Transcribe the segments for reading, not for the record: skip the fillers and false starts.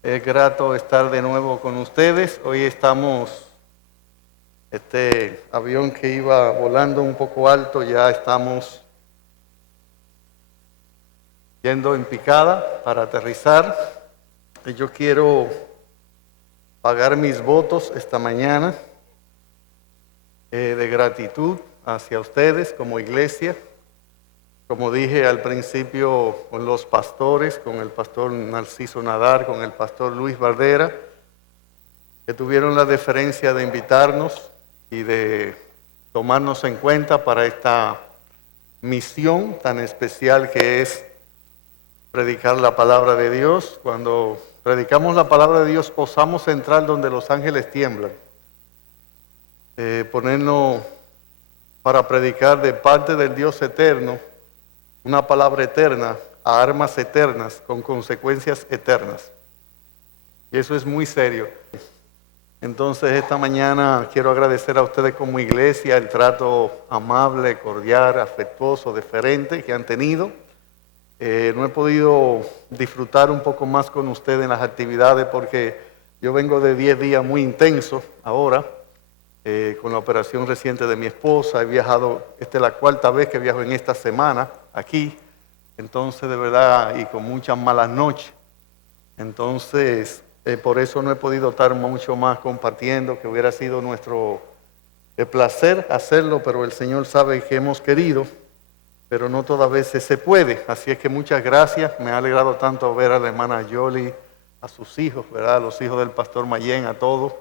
Es grato estar de nuevo con ustedes. Hoy estamos, este avión que iba volando un poco alto, ya estamos yendo en picada para aterrizar. Y yo quiero pagar mis votos esta mañana de gratitud hacia ustedes como iglesia. Como dije al principio, con los pastores, con el pastor Narciso Nadar, con el pastor Luis Bardera, que tuvieron la deferencia de invitarnos y de tomarnos en cuenta para esta misión tan especial que es predicar la palabra de Dios. Cuando predicamos la palabra de Dios, osamos entrar donde los ángeles tiemblan. Ponernos para predicar de parte del Dios eterno una palabra eterna a armas eternas con consecuencias eternas. Y eso es muy serio. Entonces esta mañana quiero agradecer a ustedes como iglesia el trato amable, cordial, afectuoso, deferente que han tenido. No he podido disfrutar un poco más con ustedes en las actividades porque yo vengo de 10 días muy intensos ahora, con la operación reciente de mi esposa. He viajado, esta es la cuarta vez que viajo en esta semana aquí, entonces de verdad, y con muchas malas noches. Entonces, por eso no he podido estar mucho más compartiendo, que hubiera sido nuestro placer hacerlo, pero el Señor sabe que hemos querido, pero no todas veces se puede. Así es que muchas gracias. Me ha alegrado tanto ver a la hermana Yoli, a sus hijos, ¿verdad? A los hijos del pastor Mayén, a todos.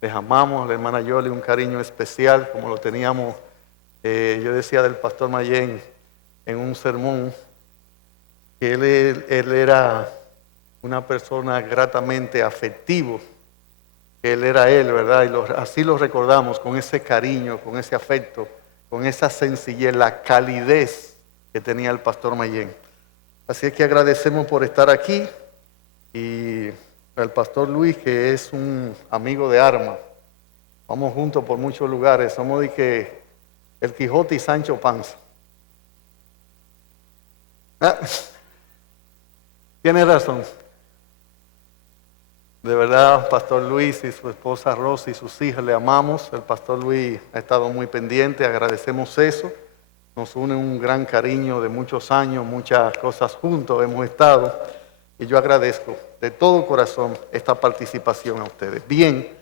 Les amamos, a la hermana Yoli un cariño especial, como lo teníamos. Yo decía del pastor Mayén en un sermón que él era una persona gratamente afectivo, que él era él, ¿verdad? Y así lo recordamos, con ese cariño, con ese afecto, con esa sencillez, la calidez que tenía el pastor Mayén. Así es que agradecemos por estar aquí, y al pastor Luis, que es un amigo de armas. Vamos juntos por muchos lugares, somos de que el Quijote y Sancho Panza. Tiene razón. De verdad, Pastor Luis y su esposa Rosy y sus hijas, le amamos. El Pastor Luis ha estado muy pendiente, agradecemos eso. Nos une un gran cariño de muchos años, muchas cosas juntos hemos estado. Y yo agradezco de todo corazón esta participación a ustedes. Bien,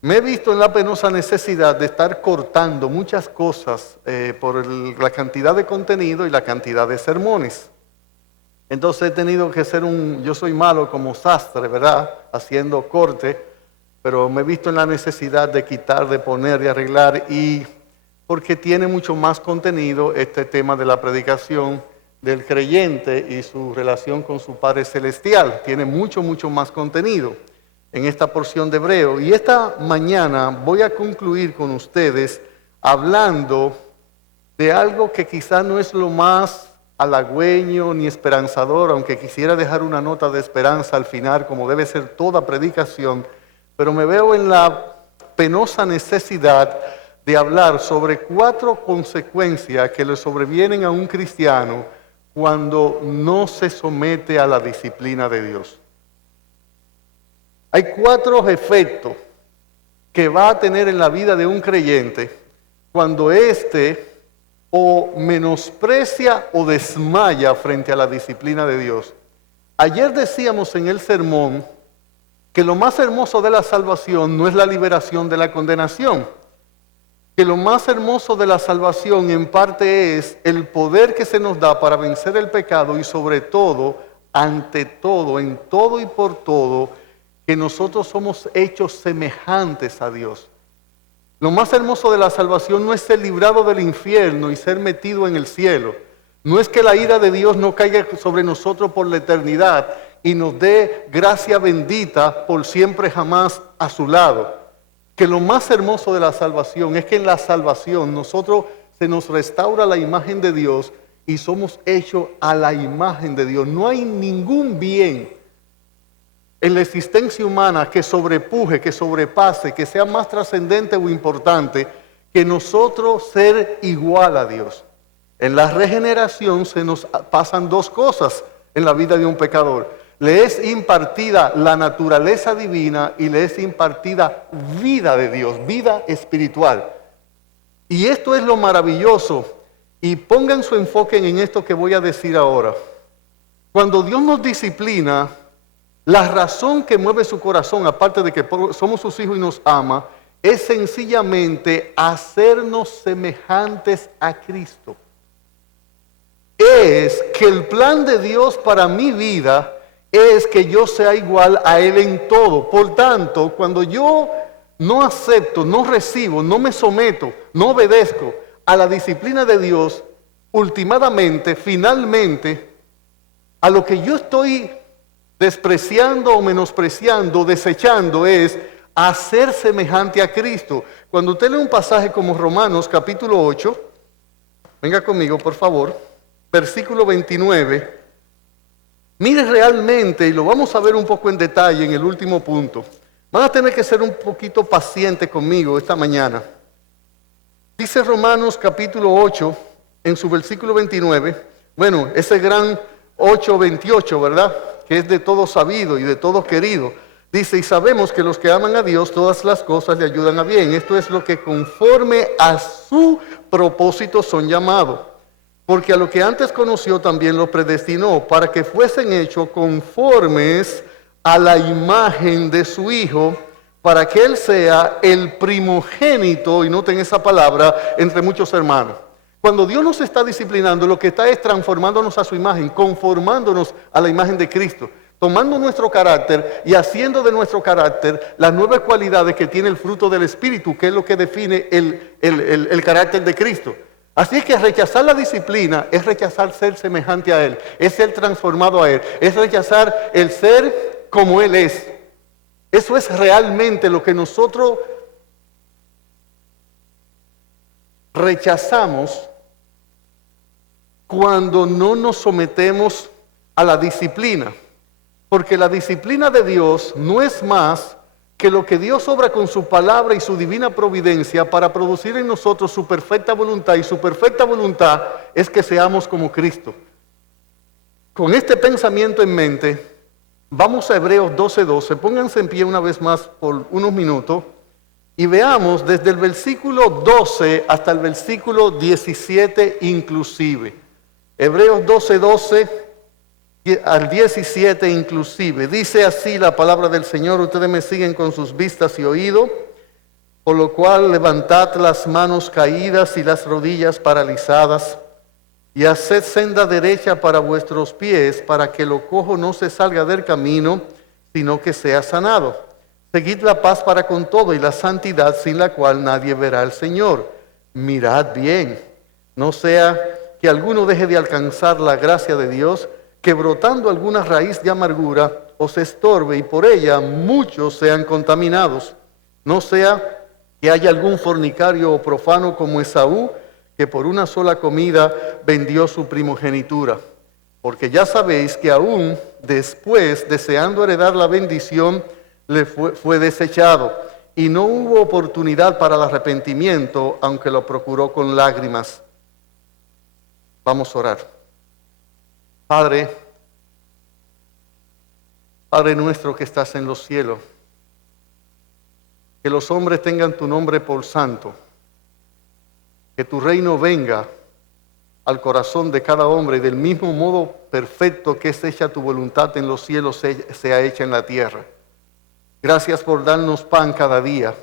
me he visto en la penosa necesidad de estar cortando muchas cosas por la cantidad de contenido y la cantidad de sermones. Entonces he tenido que ser yo soy malo como sastre, ¿verdad? Haciendo corte, pero me he visto en la necesidad de quitar, de poner, de arreglar, y porque tiene mucho más contenido este tema de la predicación del creyente y su relación con su Padre Celestial. Tiene mucho más contenido en esta porción de Hebreo. Y esta mañana voy a concluir con ustedes hablando de algo que quizá no es lo más halagüeño ni esperanzador, aunque quisiera dejar una nota de esperanza al final, como debe ser toda predicación, pero me veo en la penosa necesidad de hablar sobre 4 consecuencias que le sobrevienen a un cristiano cuando no se somete a la disciplina de Dios. Hay 4 efectos que va a tener en la vida de un creyente cuando éste o menosprecia o desmaya frente a la disciplina de Dios. Ayer decíamos en el sermón que lo más hermoso de la salvación no es la liberación de la condenación, que lo más hermoso de la salvación en parte es el poder que se nos da para vencer el pecado, y sobre todo, ante todo, en todo y por todo, que nosotros somos hechos semejantes a Dios. Lo más hermoso de la salvación no es ser librado del infierno y ser metido en el cielo. No es que la ira de Dios no caiga sobre nosotros por la eternidad y nos dé gracia bendita por siempre jamás a su lado. Que lo más hermoso de la salvación es que en la salvación nosotros se nos restaura la imagen de Dios y somos hechos a la imagen de Dios. No hay ningún bien en la existencia humana que sobrepuje, que sobrepase, que sea más trascendente o importante que nosotros ser igual a Dios. En la regeneración se nos pasan 2 cosas en la vida de un pecador. le es impartida la naturaleza divina y le es impartida vida de Dios, vida espiritual. Y esto es lo maravilloso. Y pongan su enfoque en esto que voy a decir ahora. Cuando Dios nos disciplina, la razón que mueve su corazón, aparte de que somos sus hijos y nos ama, es sencillamente hacernos semejantes a Cristo. Es que el plan de Dios para mi vida es que yo sea igual a Él en todo. Por tanto, cuando yo no acepto, no recibo, no me someto, no obedezco a la disciplina de Dios, últimamente, finalmente, a lo que yo estoy despreciando o menospreciando, desechando, es hacer semejante a Cristo. Cuando usted lee un pasaje como Romanos capítulo 8, venga conmigo por favor, versículo 29, mire realmente, y lo vamos a ver un poco en detalle en el último punto. Van a tener que ser un poquito paciente conmigo esta mañana. Dice Romanos capítulo 8, en su versículo 29, bueno, ese gran 8:28, ¿verdad? Que es de todo sabido y de todo querido. Dice, y sabemos que los que aman a Dios, todas las cosas le ayudan a bien. Esto es lo que conforme a su propósito son llamados. Porque a lo que antes conoció también lo predestinó, para que fuesen hechos conformes a la imagen de su Hijo, para que Él sea el primogénito, y noten esa palabra, entre muchos hermanos. Cuando Dios nos está disciplinando, lo que está es transformándonos a su imagen, conformándonos a la imagen de Cristo, tomando nuestro carácter y haciendo de nuestro carácter las nuevas cualidades que tiene el fruto del Espíritu, que es lo que define el carácter de Cristo. Así es que rechazar la disciplina es rechazar ser semejante a Él, es ser transformado a Él, es rechazar el ser como Él es. Eso es realmente lo que nosotros rechazamos cuando no nos sometemos a la disciplina. Porque la disciplina de Dios no es más que lo que Dios obra con su palabra y su divina providencia para producir en nosotros su perfecta voluntad. Y su perfecta voluntad es que seamos como Cristo. Con este pensamiento en mente, vamos a Hebreos 12:12. Pónganse en pie una vez más por unos minutos y veamos desde el versículo 12 hasta el versículo 17 inclusive. Hebreos 12:12 al 17 inclusive. Dice así la palabra del Señor. Ustedes me siguen con sus vistas y oídos. Por lo cual levantad las manos caídas y las rodillas paralizadas, y haced senda derecha para vuestros pies, para que lo cojo no se salga del camino, sino que sea sanado. Seguid la paz para con todo y la santidad, sin la cual nadie verá al Señor. Mirad bien, no sea que alguno deje de alcanzar la gracia de Dios, que brotando alguna raíz de amargura os estorbe y por ella muchos sean contaminados. No sea que haya algún fornicario o profano como Esaú, que por una sola comida vendió su primogenitura. Porque ya sabéis que aún después, deseando heredar la bendición, le fue desechado, y no hubo oportunidad para el arrepentimiento, aunque lo procuró con lágrimas. Vamos a orar. Padre nuestro que estás en los cielos, que los hombres tengan tu nombre por santo, que tu reino venga al corazón de cada hombre y del mismo modo perfecto que es hecha tu voluntad en los cielos sea hecha en la tierra. Gracias por darnos pan cada día.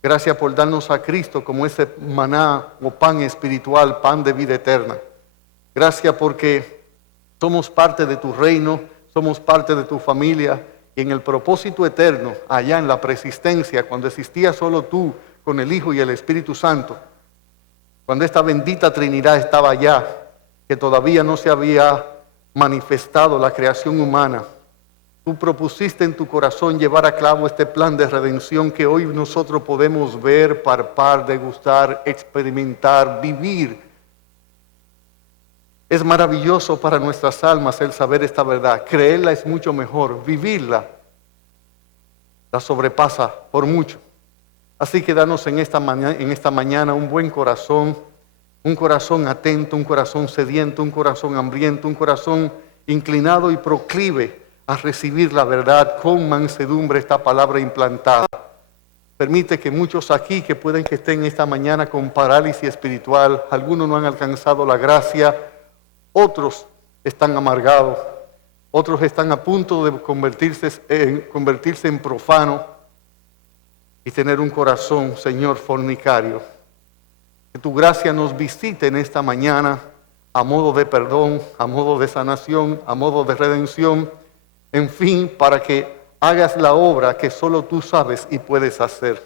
Gracias por darnos a Cristo como ese maná o pan espiritual, pan de vida eterna. Gracias porque somos parte de tu reino, somos parte de tu familia, y en el propósito eterno, allá en la preexistencia, cuando existía solo tú con el Hijo y el Espíritu Santo, cuando esta bendita Trinidad estaba allá, que todavía no se había manifestado la creación humana, tú propusiste en tu corazón llevar a cabo este plan de redención que hoy nosotros podemos ver, palpar, degustar, experimentar, vivir. Es maravilloso para nuestras almas el saber esta verdad. Creerla es mucho mejor. Vivirla la sobrepasa por mucho. Así que danos en esta mañana un buen corazón, un corazón atento, un corazón sediento, un corazón hambriento, un corazón inclinado y proclive a recibir la verdad con mansedumbre, esta palabra implantada. Permite que muchos aquí que pueden que estén esta mañana con parálisis espiritual, algunos no han alcanzado la gracia, otros están amargados, otros están a punto de convertirse en profano y tener un corazón, Señor, fornicario. Que tu gracia nos visite en esta mañana a modo de perdón, a modo de sanación, a modo de redención, en fin, para que hagas la obra que solo tú sabes y puedes hacer.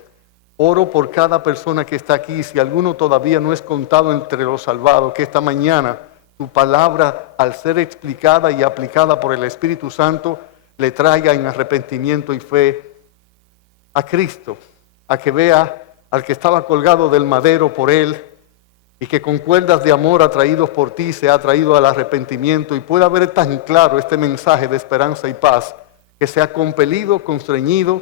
Oro por cada persona que está aquí, si alguno todavía no es contado entre los salvados, que esta mañana tu palabra, al ser explicada y aplicada por el Espíritu Santo, le traiga en arrepentimiento y fe a Cristo, a que vea al que estaba colgado del madero por él y que con cuerdas de amor atraídos por ti se ha traído al arrepentimiento y pueda ver tan claro este mensaje de esperanza y paz, que sea compelido, constreñido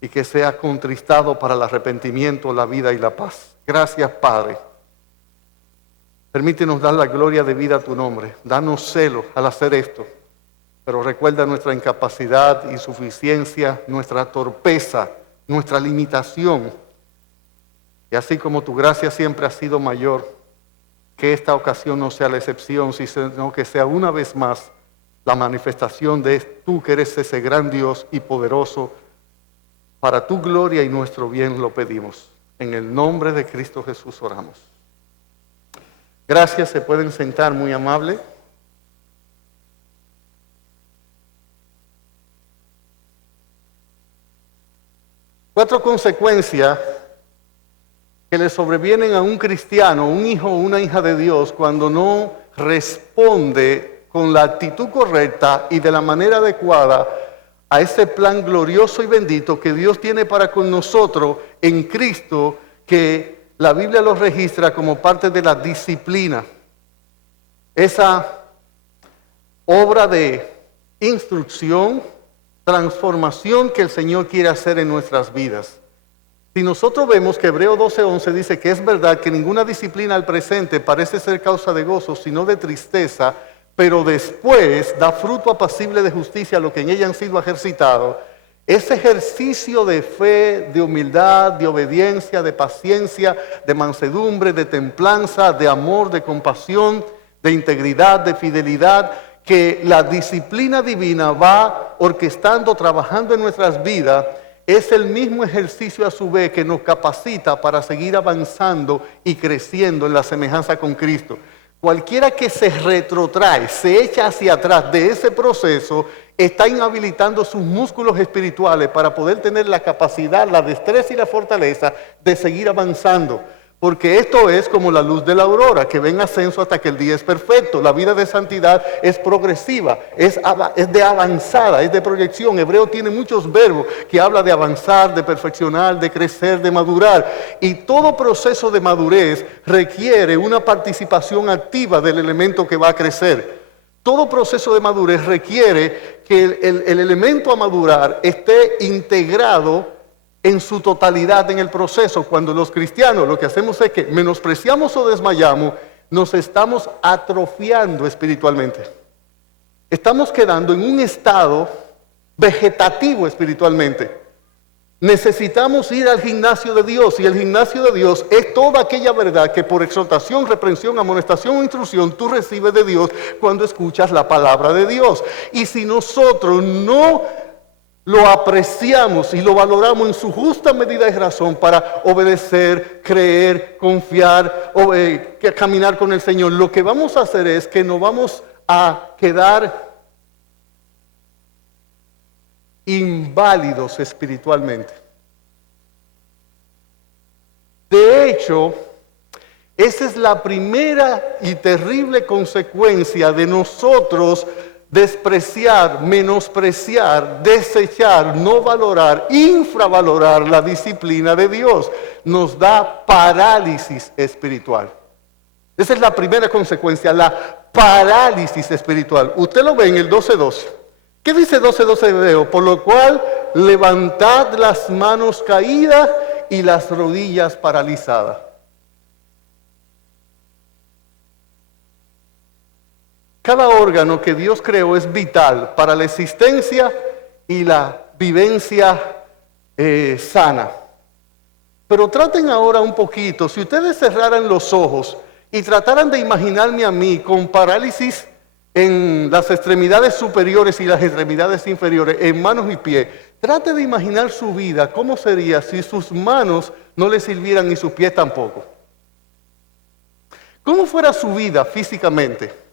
y que sea contristado para el arrepentimiento, la vida y la paz. Gracias, Padre. Permítenos dar la gloria de vida a tu nombre. Danos celo al hacer esto, pero recuerda nuestra incapacidad, insuficiencia, nuestra torpeza, nuestra limitación. Y así como tu gracia siempre ha sido mayor, que esta ocasión no sea la excepción, sino que sea una vez más la manifestación de tú que eres ese gran Dios y poderoso. Para tu gloria y nuestro bien lo pedimos. En el nombre de Cristo Jesús oramos. Gracias, se pueden sentar, muy amable. Cuatro consecuencias que le sobrevienen a un cristiano, un hijo o una hija de Dios, cuando no responde con la actitud correcta y de la manera adecuada a ese plan glorioso y bendito que Dios tiene para con nosotros en Cristo, que la Biblia lo registra como parte de la disciplina. Esa obra de instrucción, transformación que el Señor quiere hacer en nuestras vidas. Si nosotros vemos que Hebreos 12:11 dice que es verdad que ninguna disciplina al presente parece ser causa de gozo, sino de tristeza, pero después da fruto apacible de justicia a los que en ella han sido ejercitados, ese ejercicio de fe, de humildad, de obediencia, de paciencia, de mansedumbre, de templanza, de amor, de compasión, de integridad, de fidelidad, que la disciplina divina va orquestando, trabajando en nuestras vidas, es el mismo ejercicio a su vez que nos capacita para seguir avanzando y creciendo en la semejanza con Cristo. Cualquiera que se retrotrae, se echa hacia atrás de ese proceso, está inhabilitando sus músculos espirituales para poder tener la capacidad, la destreza y la fortaleza de seguir avanzando. Porque esto es como la luz de la aurora, que va en ascenso hasta que el día es perfecto. La vida de santidad es progresiva, es de avanzada, es de proyección. Hebreo tiene muchos verbos que habla de avanzar, de perfeccionar, de crecer, de madurar. Y todo proceso de madurez requiere una participación activa del elemento que va a crecer. Todo proceso de madurez requiere que el elemento a madurar esté integrado en su totalidad en el proceso. Cuando los cristianos lo que hacemos es que menospreciamos o desmayamos, nos estamos atrofiando espiritualmente. Estamos quedando en un estado vegetativo espiritualmente. Necesitamos ir al gimnasio de Dios, y el gimnasio de Dios es toda aquella verdad que por exhortación, reprensión, amonestación o instrucción tú recibes de Dios cuando escuchas la palabra de Dios. Y si nosotros no lo apreciamos y lo valoramos en su justa medida y razón para obedecer, creer, confiar, caminar con el Señor, lo que vamos a hacer es que nos vamos a quedar inválidos espiritualmente. De hecho, esa es la primera y terrible consecuencia de nosotros despreciar, menospreciar, desechar, no valorar, infravalorar la disciplina de Dios. Nos da parálisis espiritual. Esa es la primera consecuencia, la parálisis espiritual. Usted lo ve en el 12:12. ¿Qué dice 12:12 de Hebreo? Por lo cual levantad las manos caídas y las rodillas paralizadas. Cada órgano que Dios creó es vital para la existencia y la vivencia sana. Pero traten ahora un poquito, si ustedes cerraran los ojos y trataran de imaginarme a mí con parálisis en las extremidades superiores y las extremidades inferiores, en manos y pies, trate de imaginar su vida, cómo sería si sus manos no le sirvieran y sus pies tampoco. ¿Cómo fuera su vida físicamente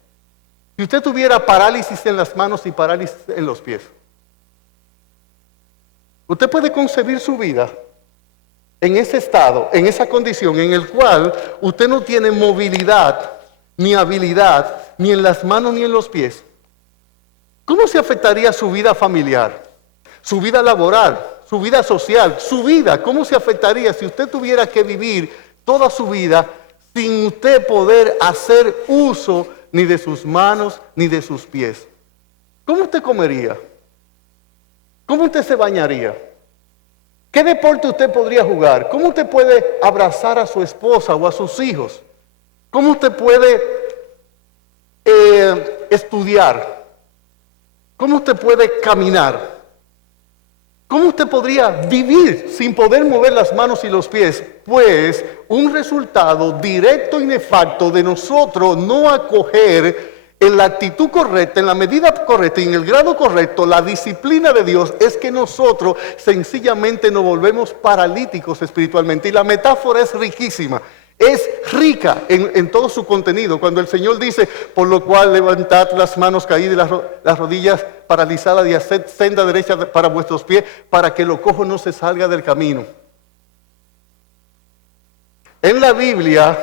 si usted tuviera parálisis en las manos y parálisis en los pies? Usted puede concebir su vida en ese estado, en esa condición en el cual usted no tiene movilidad ni habilidad ni en las manos ni en los pies. ¿Cómo se afectaría su vida familiar, su vida laboral, su vida social, su vida? ¿Cómo se afectaría si usted tuviera que vivir toda su vida sin usted poder hacer uso ni de sus manos ni de sus pies? ¿Cómo usted comería? ¿Cómo usted se bañaría? ¿Qué deporte usted podría jugar? ¿Cómo usted puede abrazar a su esposa o a sus hijos? ¿Cómo usted puede estudiar? ¿Cómo usted puede caminar? ¿Cómo usted podría vivir sin poder mover las manos y los pies? Pues un resultado directo y nefasto de nosotros no acoger en la actitud correcta, en la medida correcta y en el grado correcto la disciplina de Dios es que nosotros sencillamente nos volvemos paralíticos espiritualmente. Y la metáfora es riquísima. Es rica en todo su contenido. Cuando el Señor dice, por lo cual levantad las manos caídas y las rodillas paralizadas y haced senda derecha para vuestros pies, para que lo cojo no se salga del camino. En la Biblia,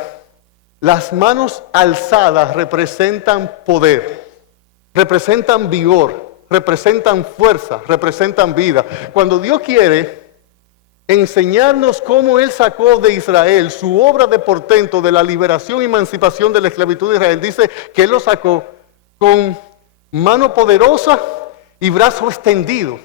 las manos alzadas representan poder, representan vigor, representan fuerza, representan vida. Cuando Dios quiere enseñarnos cómo Él sacó de Israel su obra de portento de la liberación y emancipación de la esclavitud de Israel, dice que Él lo sacó con mano poderosa y brazo extendido.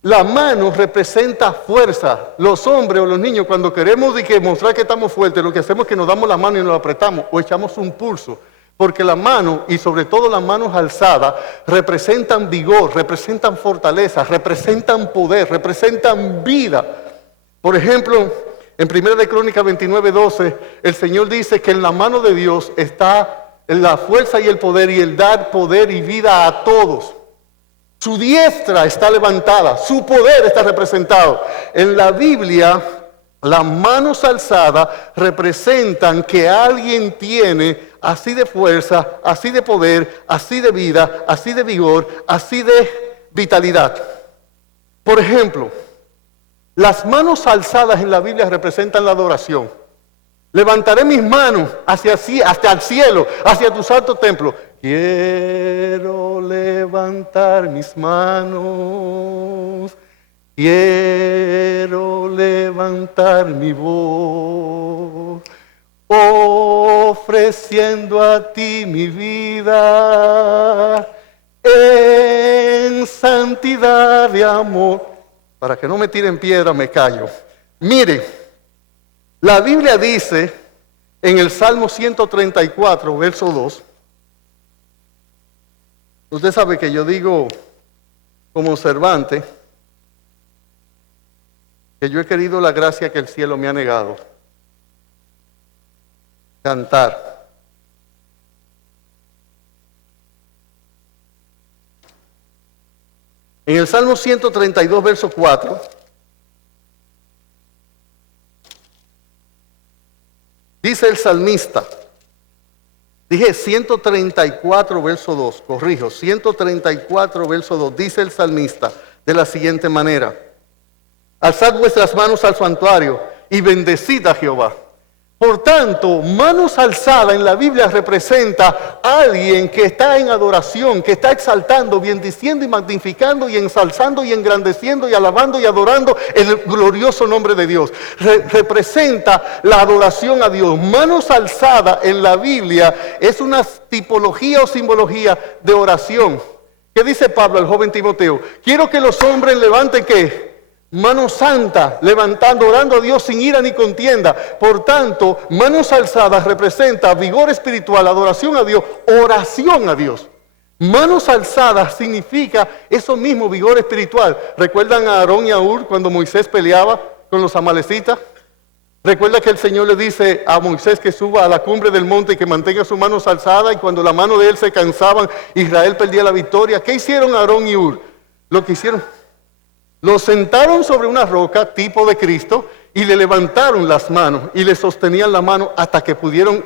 La mano representa fuerza. Los hombres o los niños, cuando queremos mostrar que estamos fuertes, lo que hacemos es que nos damos la mano y nos la apretamos o echamos un pulso. Porque la mano, y sobre todo las manos alzadas, representan vigor, representan fortaleza, representan poder, representan vida. Por ejemplo, en 1 de Crónicas 29:12, el Señor dice que en la mano de Dios está la fuerza y el poder, y el dar poder y vida a todos. Su diestra está levantada, su poder está representado. En la Biblia, las manos alzadas representan que alguien tiene así de fuerza, así de poder, así de vida, así de vigor, así de vitalidad. Por ejemplo, las manos alzadas en la Biblia representan la adoración. Levantaré mis manos hasta el cielo, hacia tu santo templo. Quiero levantar mis manos, quiero levantar mi voz, ofreciendo a ti mi vida en santidad de amor. Para que no me tiren piedra, me callo. Mire, la Biblia dice en el Salmo 134, verso 2, usted sabe que yo digo como observante que yo he querido la gracia que el cielo me ha negado. Cantar. En el Salmo 132, verso 4, dice el salmista, dije 134, verso 2, corrijo, 134, verso 2, dice el salmista de la siguiente manera: alzad vuestras manos al santuario y bendecid a Jehová. Por tanto, manos alzadas en la Biblia representa a alguien que está en adoración, que está exaltando, bendiciendo y magnificando y ensalzando y engrandeciendo y alabando y adorando el glorioso nombre de Dios. Representa la adoración a Dios. Manos alzadas en la Biblia es una tipología o simbología de oración. ¿Qué dice Pablo al joven Timoteo? Quiero que los hombres levanten ¿qué? Mano santa, levantando, orando a Dios sin ira ni contienda. Por tanto, manos alzadas representa vigor espiritual, adoración a Dios, oración a Dios. Manos alzadas significa eso mismo, vigor espiritual. ¿Recuerdan a Aarón y a Hur cuando Moisés peleaba con los amalecitas? ¿Recuerda que el Señor le dice a Moisés que suba a la cumbre del monte y que mantenga sus manos alzadas? Y cuando la mano de él se cansaban, Israel perdía la victoria. ¿Qué hicieron Aarón y Hur? Lo que hicieron, lo sentaron sobre una roca, tipo de Cristo, y le levantaron las manos y le sostenían la mano hasta que pudieron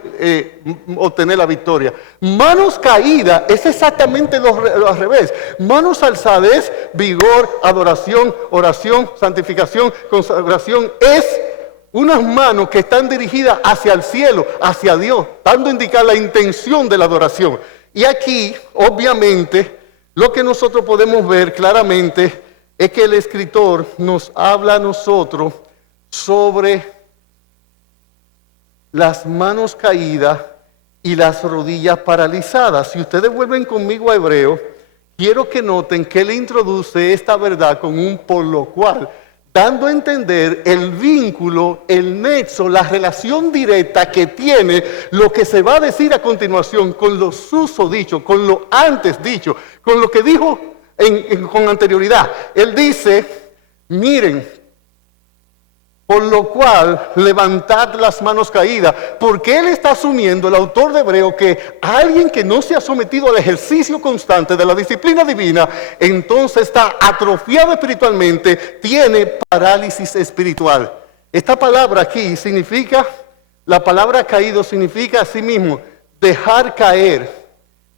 obtener la victoria. Manos caídas es exactamente lo al revés. Manos alzadas es vigor, adoración, oración, santificación, consagración. Es unas manos que están dirigidas hacia el cielo, hacia Dios, dando a indicar la intención de la adoración. Y aquí, obviamente, lo que nosotros podemos ver claramente es que el escritor nos habla a nosotros sobre las manos caídas y las rodillas paralizadas. Si ustedes vuelven conmigo a Hebreo, quiero que noten que él introduce esta verdad con un por lo cual, dando a entender el vínculo, el nexo, la relación directa que tiene lo que se va a decir a continuación con lo susodicho, con lo antes dicho, con lo que dijo con anterioridad. Él dice, miren, por lo cual levantad las manos caídas, porque él está asumiendo, el autor de Hebreo, que alguien que no se ha sometido al ejercicio constante de la disciplina divina, entonces está atrofiado espiritualmente, tiene parálisis espiritual. Esta palabra aquí significa, la palabra caído significa así mismo, dejar caer,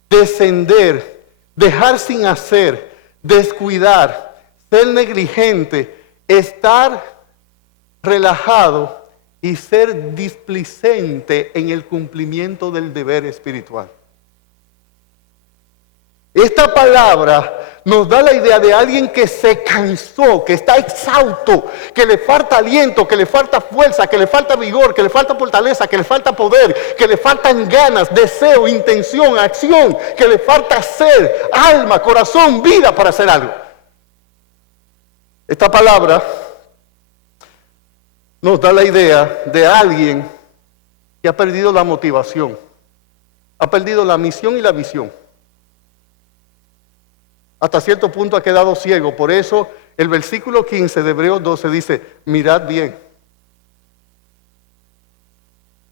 descender, dejar sin hacer, descuidar, ser negligente, estar relajado y ser displicente en el cumplimiento del deber espiritual. Esta palabra nos da la idea de alguien que se cansó, que está exhausto, que le falta aliento, que le falta fuerza, que le falta vigor, que le falta fortaleza, que le falta poder, que le faltan ganas, deseo, intención, acción, que le falta ser, alma, corazón, vida para hacer algo. Esta palabra nos da la idea de alguien que ha perdido la motivación, ha perdido la misión y la visión. Hasta cierto punto ha quedado ciego. Por eso el versículo 15 de Hebreos 12 dice, mirad bien.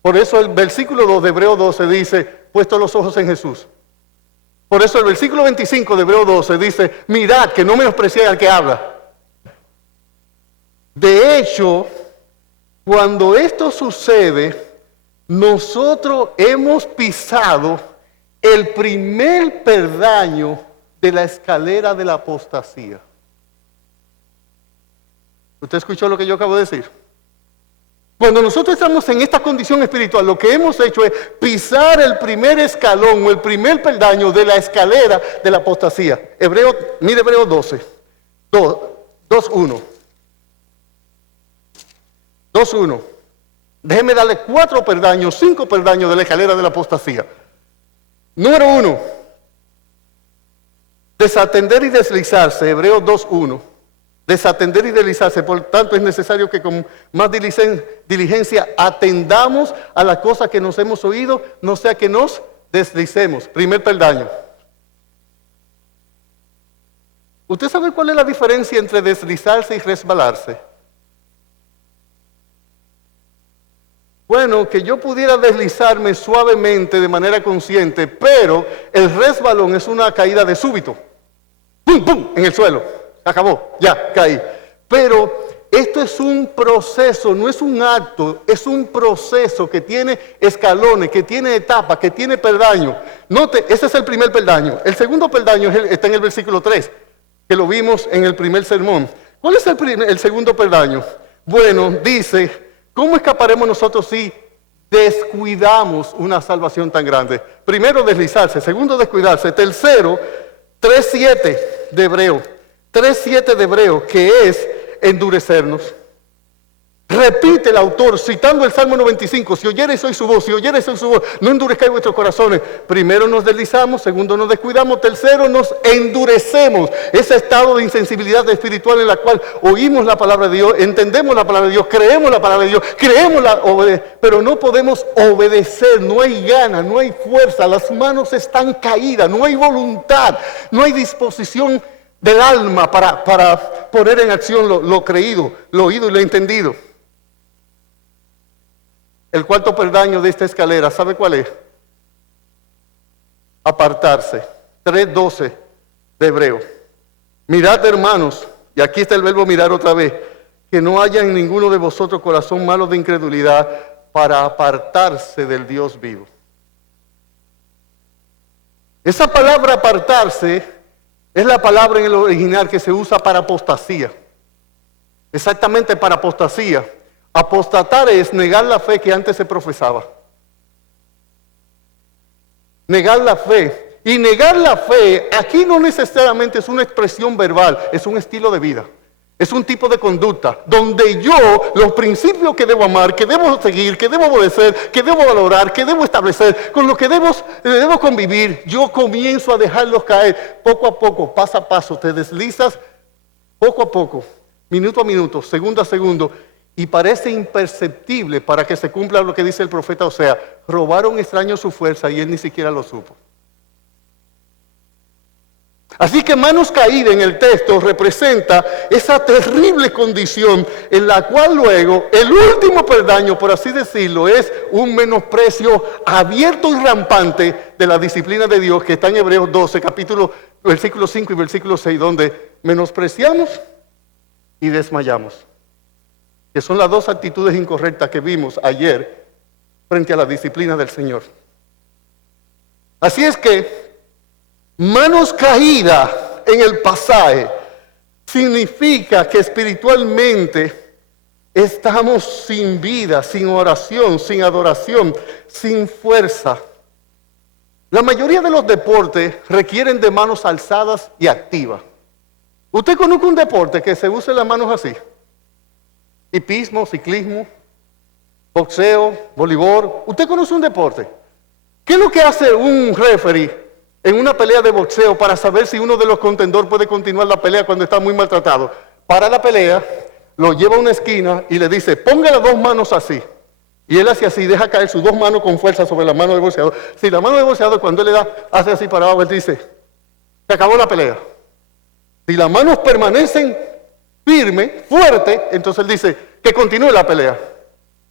Por eso el versículo 2 de Hebreos 12 dice, puesto los ojos en Jesús. Por eso el versículo 25 de Hebreos 12 dice, mirad que no menospreciéis al que habla. De hecho, cuando esto sucede, nosotros hemos pisado el primer peldaño de la escalera de la apostasía. ¿Usted escuchó lo que yo acabo de decir? Cuando nosotros estamos en esta condición espiritual, lo que hemos hecho es pisar el primer escalón o el primer peldaño de la escalera de la apostasía. Mire Hebreos 12, 2:1. 2:1. Déjeme darle 4 peldaños, 5 peldaños de la escalera de la apostasía. Número 1. Desatender y deslizarse. Hebreos 2:1. Desatender y deslizarse. Por tanto, es necesario que con más diligencia atendamos a la cosa que nos hemos oído, no sea que nos deslicemos. Primer peldaño. ¿Usted sabe cuál es la diferencia entre deslizarse y resbalarse? Bueno, que yo pudiera deslizarme suavemente de manera consciente, pero el resbalón es una caída de súbito. ¡Pum, pum! En el suelo. Acabó, ya, caí. Pero esto es un proceso, no es un acto, es un proceso que tiene escalones, que tiene etapas, que tiene peldaños. Note, ese es el primer peldaño. El segundo peldaño está en el versículo 3, que lo vimos en el primer sermón. ¿Cuál es el segundo peldaño? Bueno, dice, ¿cómo escaparemos nosotros si descuidamos una salvación tan grande? Primero, deslizarse. Segundo, descuidarse. Tercero, 3:7 de Hebreo. 3:7 de Hebreo, que es endurecernos. Repite el autor, citando el Salmo 95, si oyereis hoy su voz, si oyereis hoy su voz, no endurezcáis vuestros corazones. Primero nos deslizamos, segundo nos descuidamos, tercero nos endurecemos. Ese estado de insensibilidad espiritual en la cual oímos la palabra de Dios, entendemos la palabra de Dios, creemos la palabra de Dios, pero no podemos obedecer, no hay ganas, no hay fuerza, las manos están caídas, no hay voluntad, no hay disposición del alma para poner en acción lo creído, lo oído y lo entendido. El cuarto peldaño de esta escalera, ¿sabe cuál es? Apartarse. 3:12 de Hebreo. Mirad, hermanos, y aquí está el verbo mirar otra vez, que no haya en ninguno de vosotros corazón malo de incredulidad para apartarse del Dios vivo. Esa palabra apartarse es la palabra en el original que se usa para apostasía. Exactamente para apostasía. Apostatar es negar la fe que antes se profesaba. Negar la fe. Y negar la fe aquí no necesariamente es una expresión verbal, es un estilo de vida. Es un tipo de conducta donde yo, los principios que debo amar, que debo seguir, que debo obedecer, que debo valorar, que debo establecer, con lo que debo convivir, yo comienzo a dejarlos caer poco a poco, paso a paso, te deslizas poco a poco, minuto a minuto, segundo a segundo. Y parece imperceptible para que se cumpla lo que dice el profeta Osea. Robaron extraños su fuerza y él ni siquiera lo supo. Así que manos caídas en el texto representa esa terrible condición en la cual luego el último peldaño, por así decirlo, es un menosprecio abierto y rampante de la disciplina de Dios que está en Hebreos 12, versículo 5 y versículo 6, donde menospreciamos y desmayamos. Que son las dos actitudes incorrectas que vimos ayer frente a la disciplina del Señor. Así es que manos caídas en el pasaje significa que espiritualmente estamos sin vida, sin oración, sin adoración, sin fuerza. La mayoría de los deportes requieren de manos alzadas y activas. ¿Usted conoce un deporte que se use las manos así? Hipismo, ciclismo, boxeo, voleibol. ¿Usted conoce un deporte? ¿Qué es lo que hace un referee en una pelea de boxeo para saber si uno de los contendores puede continuar la pelea cuando está muy maltratado? Para la pelea, lo lleva a una esquina y le dice, ponga las dos manos así. Y él hace así, deja caer sus dos manos con fuerza sobre la mano del boxeador. Si la mano del boxeador, cuando él le da, hace así para abajo, él dice, se acabó la pelea. Si las manos permanecen firme, fuerte, entonces él dice que continúe la pelea.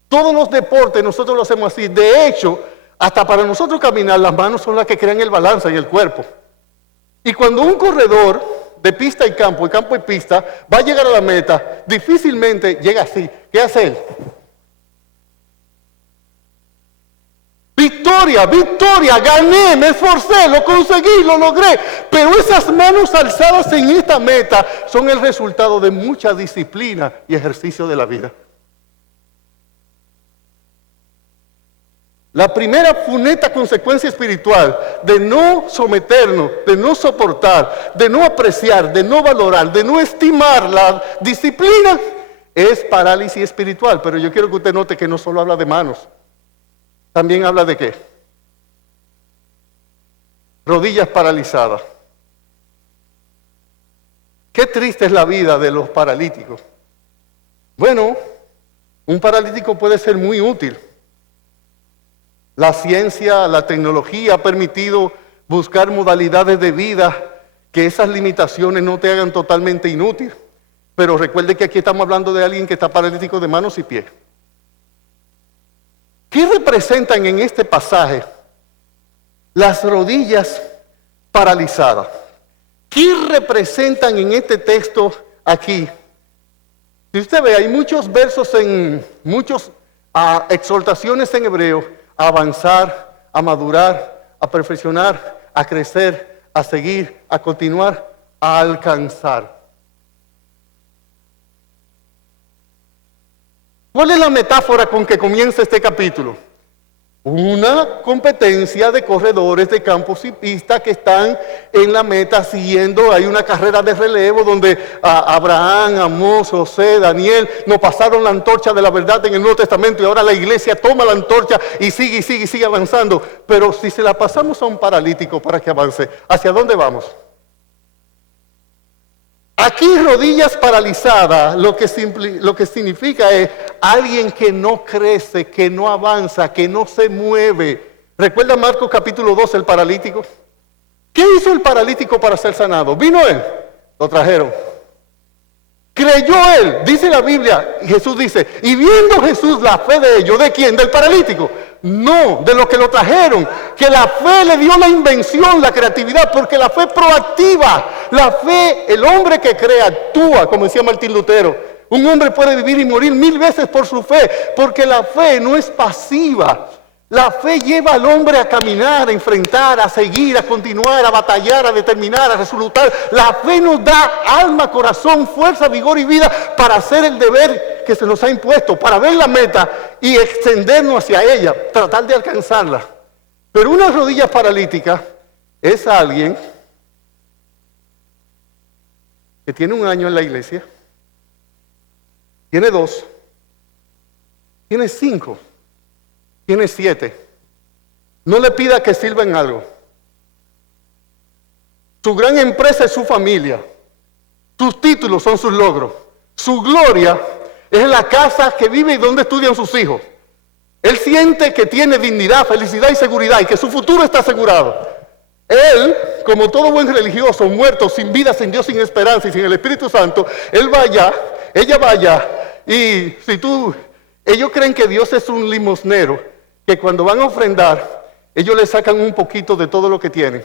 Todos los deportes nosotros lo hacemos así. De hecho, hasta para nosotros caminar, las manos son las que crean el balance y el cuerpo. Y cuando un corredor de pista y campo y pista, va a llegar a la meta, difícilmente llega así. ¿Qué hace él? Victoria, victoria, gané, me esforcé, lo conseguí, lo logré. Pero esas manos alzadas en esta meta son el resultado de mucha disciplina y ejercicio de la vida. La primera funesta consecuencia espiritual de no someternos, de no soportar, de no apreciar, de no valorar, de no estimar la disciplina es parálisis espiritual. Pero yo quiero que usted note que no solo habla de manos. También habla de ¿qué? Rodillas paralizadas. Qué triste es la vida de los paralíticos. Bueno, un paralítico puede ser muy útil. La ciencia, la tecnología ha permitido buscar modalidades de vida que esas limitaciones no te hagan totalmente inútil. Pero recuerde que aquí estamos hablando de alguien que está paralítico de manos y pies. ¿Qué representan en este pasaje las rodillas paralizadas? ¿Qué representan en este texto aquí? Si usted ve, hay muchos versos muchas exhortaciones en hebreo a avanzar, a madurar, a perfeccionar, a crecer, a seguir, a continuar, a alcanzar. ¿Cuál es la metáfora con que comienza este capítulo? Una competencia de corredores de campos y pistas que están en la meta siguiendo. Hay una carrera de relevo donde Abraham, Amós, José, Daniel nos pasaron la antorcha de la verdad en el Nuevo Testamento y ahora la iglesia toma la antorcha y sigue avanzando. Pero si se la pasamos a un paralítico para que avance, ¿hacia dónde vamos? Aquí rodillas paralizadas lo que significa es alguien que no crece, que no avanza, que no se mueve. ¿Recuerda Marcos capítulo 2, el paralítico? ¿Qué hizo el paralítico para ser sanado? ¿Vino él? Lo trajeron. ¿Creyó él? Dice la Biblia, Jesús dice, y viendo Jesús la fe de ellos, ¿de quién? ¿Del paralítico? No, de los que lo trajeron, que la fe le dio la invención, la creatividad, porque la fe es proactiva. La fe, el hombre que cree actúa, como decía Martín Lutero. Un hombre puede vivir y morir 1000 veces por su fe, porque la fe no es pasiva. La fe lleva al hombre a caminar, a enfrentar, a seguir, a continuar, a batallar, a determinar, a resolutar. La fe nos da alma, corazón, fuerza, vigor y vida para hacer el deber que se nos ha impuesto, para ver la meta y extendernos hacia ella, tratar de alcanzarla. Pero una rodilla paralítica es alguien que tiene 1 año en la iglesia, tiene 2, tiene 5. Tiene 7. No le pida que sirva en algo. Su gran empresa es su familia. Sus títulos son sus logros. Su gloria es la casa que vive y donde estudian sus hijos. Él siente que tiene dignidad, felicidad y seguridad y que su futuro está asegurado. Él, como todo buen religioso, muerto, sin vida, sin Dios, sin esperanza y sin el Espíritu Santo, él va allá, ella va allá. Y ellos creen que Dios es un limosnero, que cuando van a ofrendar, ellos le sacan un poquito de todo lo que tienen.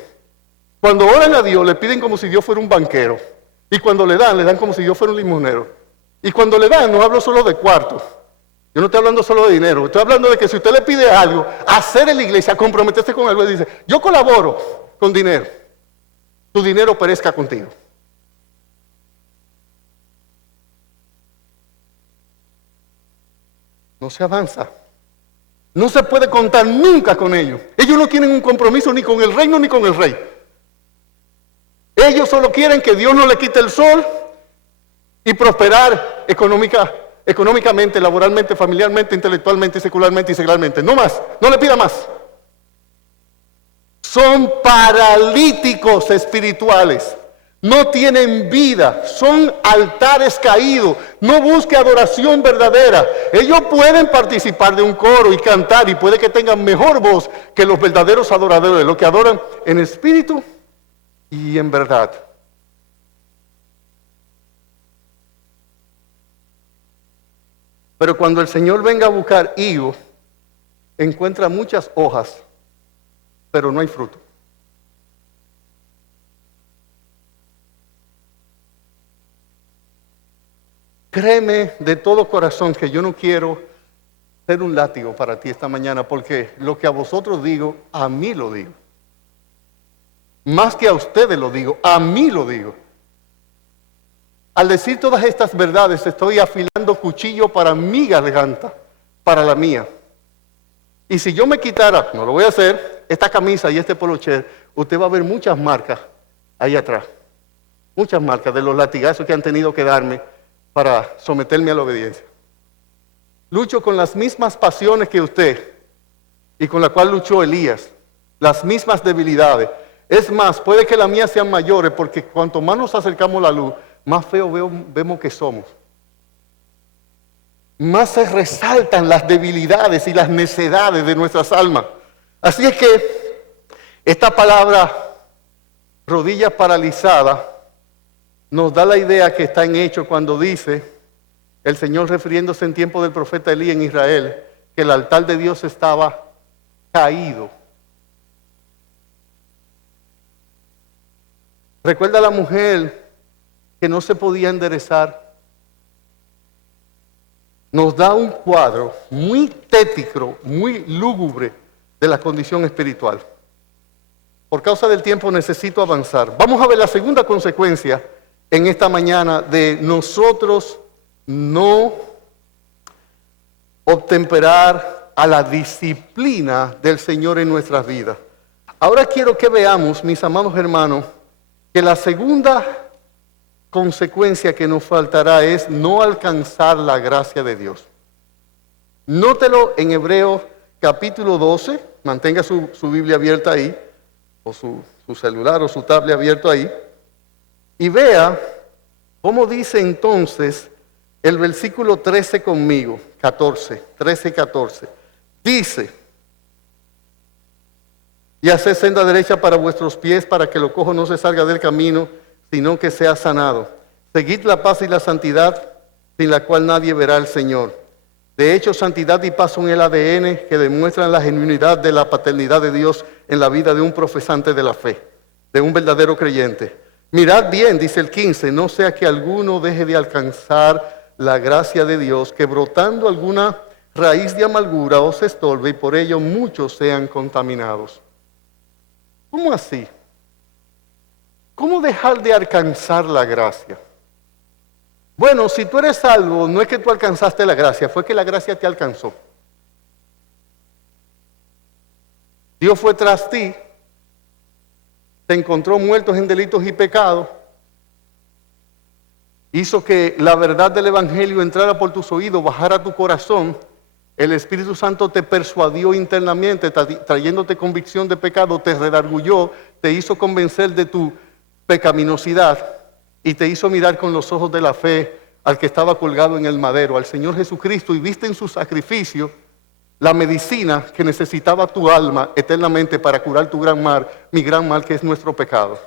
Cuando oran a Dios, le piden como si Dios fuera un banquero. Y cuando le dan como si Dios fuera un limonero. Y cuando le dan, no hablo solo de cuartos. Yo no estoy hablando solo de dinero. Estoy hablando de que si usted le pide algo, hacer en la iglesia, comprometerse con algo, y dice, yo colaboro con dinero. Tu dinero perezca contigo. No se avanza. No se puede contar nunca con ellos. Ellos no tienen un compromiso ni con el reino ni con el rey. Ellos solo quieren que Dios no le quite el sol y prosperar económicamente, laboralmente, familiarmente, intelectualmente, secularmente y secularmente. No más, no le pida más. Son paralíticos espirituales. No tienen vida, son altares caídos. No busque adoración verdadera. Ellos pueden participar de un coro y cantar y puede que tengan mejor voz que los verdaderos adoradores, los que adoran en espíritu y en verdad. Pero cuando el Señor venga a buscar higo, encuentra muchas hojas, pero no hay fruto. Créeme de todo corazón que yo no quiero ser un látigo para ti esta mañana, porque lo que a vosotros digo, a mí lo digo. Más que a ustedes lo digo, a mí lo digo. Al decir todas estas verdades, estoy afilando cuchillo para mi garganta, para la mía. Y si yo me quitara, no lo voy a hacer, esta camisa y este polocher, usted va a ver muchas marcas ahí atrás. Muchas marcas de los latigazos que han tenido que darme para someterme a la obediencia. Lucho con las mismas pasiones que usted y con la cual luchó Elías, las mismas debilidades. Es más, puede que las mías sean mayores porque cuanto más nos acercamos a la luz, más feo vemos que somos. Más se resaltan las debilidades y las necedades de nuestras almas. Así es que esta palabra, rodilla paralizada, nos da la idea que está en Hechos cuando dice el Señor, refiriéndose en tiempo del profeta Elías en Israel, que el altar de Dios estaba caído. ¿Recuerda a la mujer que no se podía enderezar? Nos da un cuadro muy tétrico, muy lúgubre de la condición espiritual. Por causa del tiempo necesito avanzar. Vamos a ver la segunda consecuencia en esta mañana de nosotros no obtemperar a la disciplina del Señor en nuestras vidas. Ahora quiero que veamos, mis amados hermanos, que la segunda consecuencia que nos faltará es no alcanzar la gracia de Dios. Nótelo en Hebreos capítulo 12, mantenga su Biblia abierta ahí, o su celular o su tablet abierto ahí, y vea cómo dice entonces el versículo 13 conmigo, 13 y 14. Dice: y haced senda derecha para vuestros pies, para que lo cojo no se salga del camino, sino que sea sanado. Seguid la paz y la santidad, sin la cual nadie verá al Señor. De hecho, santidad y paz son el ADN que demuestran la genuinidad de la paternidad de Dios en la vida de un profesante de la fe, de un verdadero creyente. Mirad bien, dice el 15, no sea que alguno deje de alcanzar la gracia de Dios, que brotando alguna raíz de amargura os estorbe y por ello muchos sean contaminados. ¿Cómo así? ¿Cómo dejar de alcanzar la gracia? Bueno, si tú eres salvo, no es que tú alcanzaste la gracia, fue que la gracia te alcanzó. Dios fue tras ti, te encontró muertos en delitos y pecados, hizo que la verdad del Evangelio entrara por tus oídos, bajara a tu corazón. El Espíritu Santo te persuadió internamente, trayéndote convicción de pecado, te redarguyó, te hizo convencer de tu pecaminosidad y te hizo mirar con los ojos de la fe al que estaba colgado en el madero, al Señor Jesucristo, y viste en su sacrificio la medicina que necesitaba tu alma eternamente para curar tu gran mal, mi gran mal, que es nuestro pecado.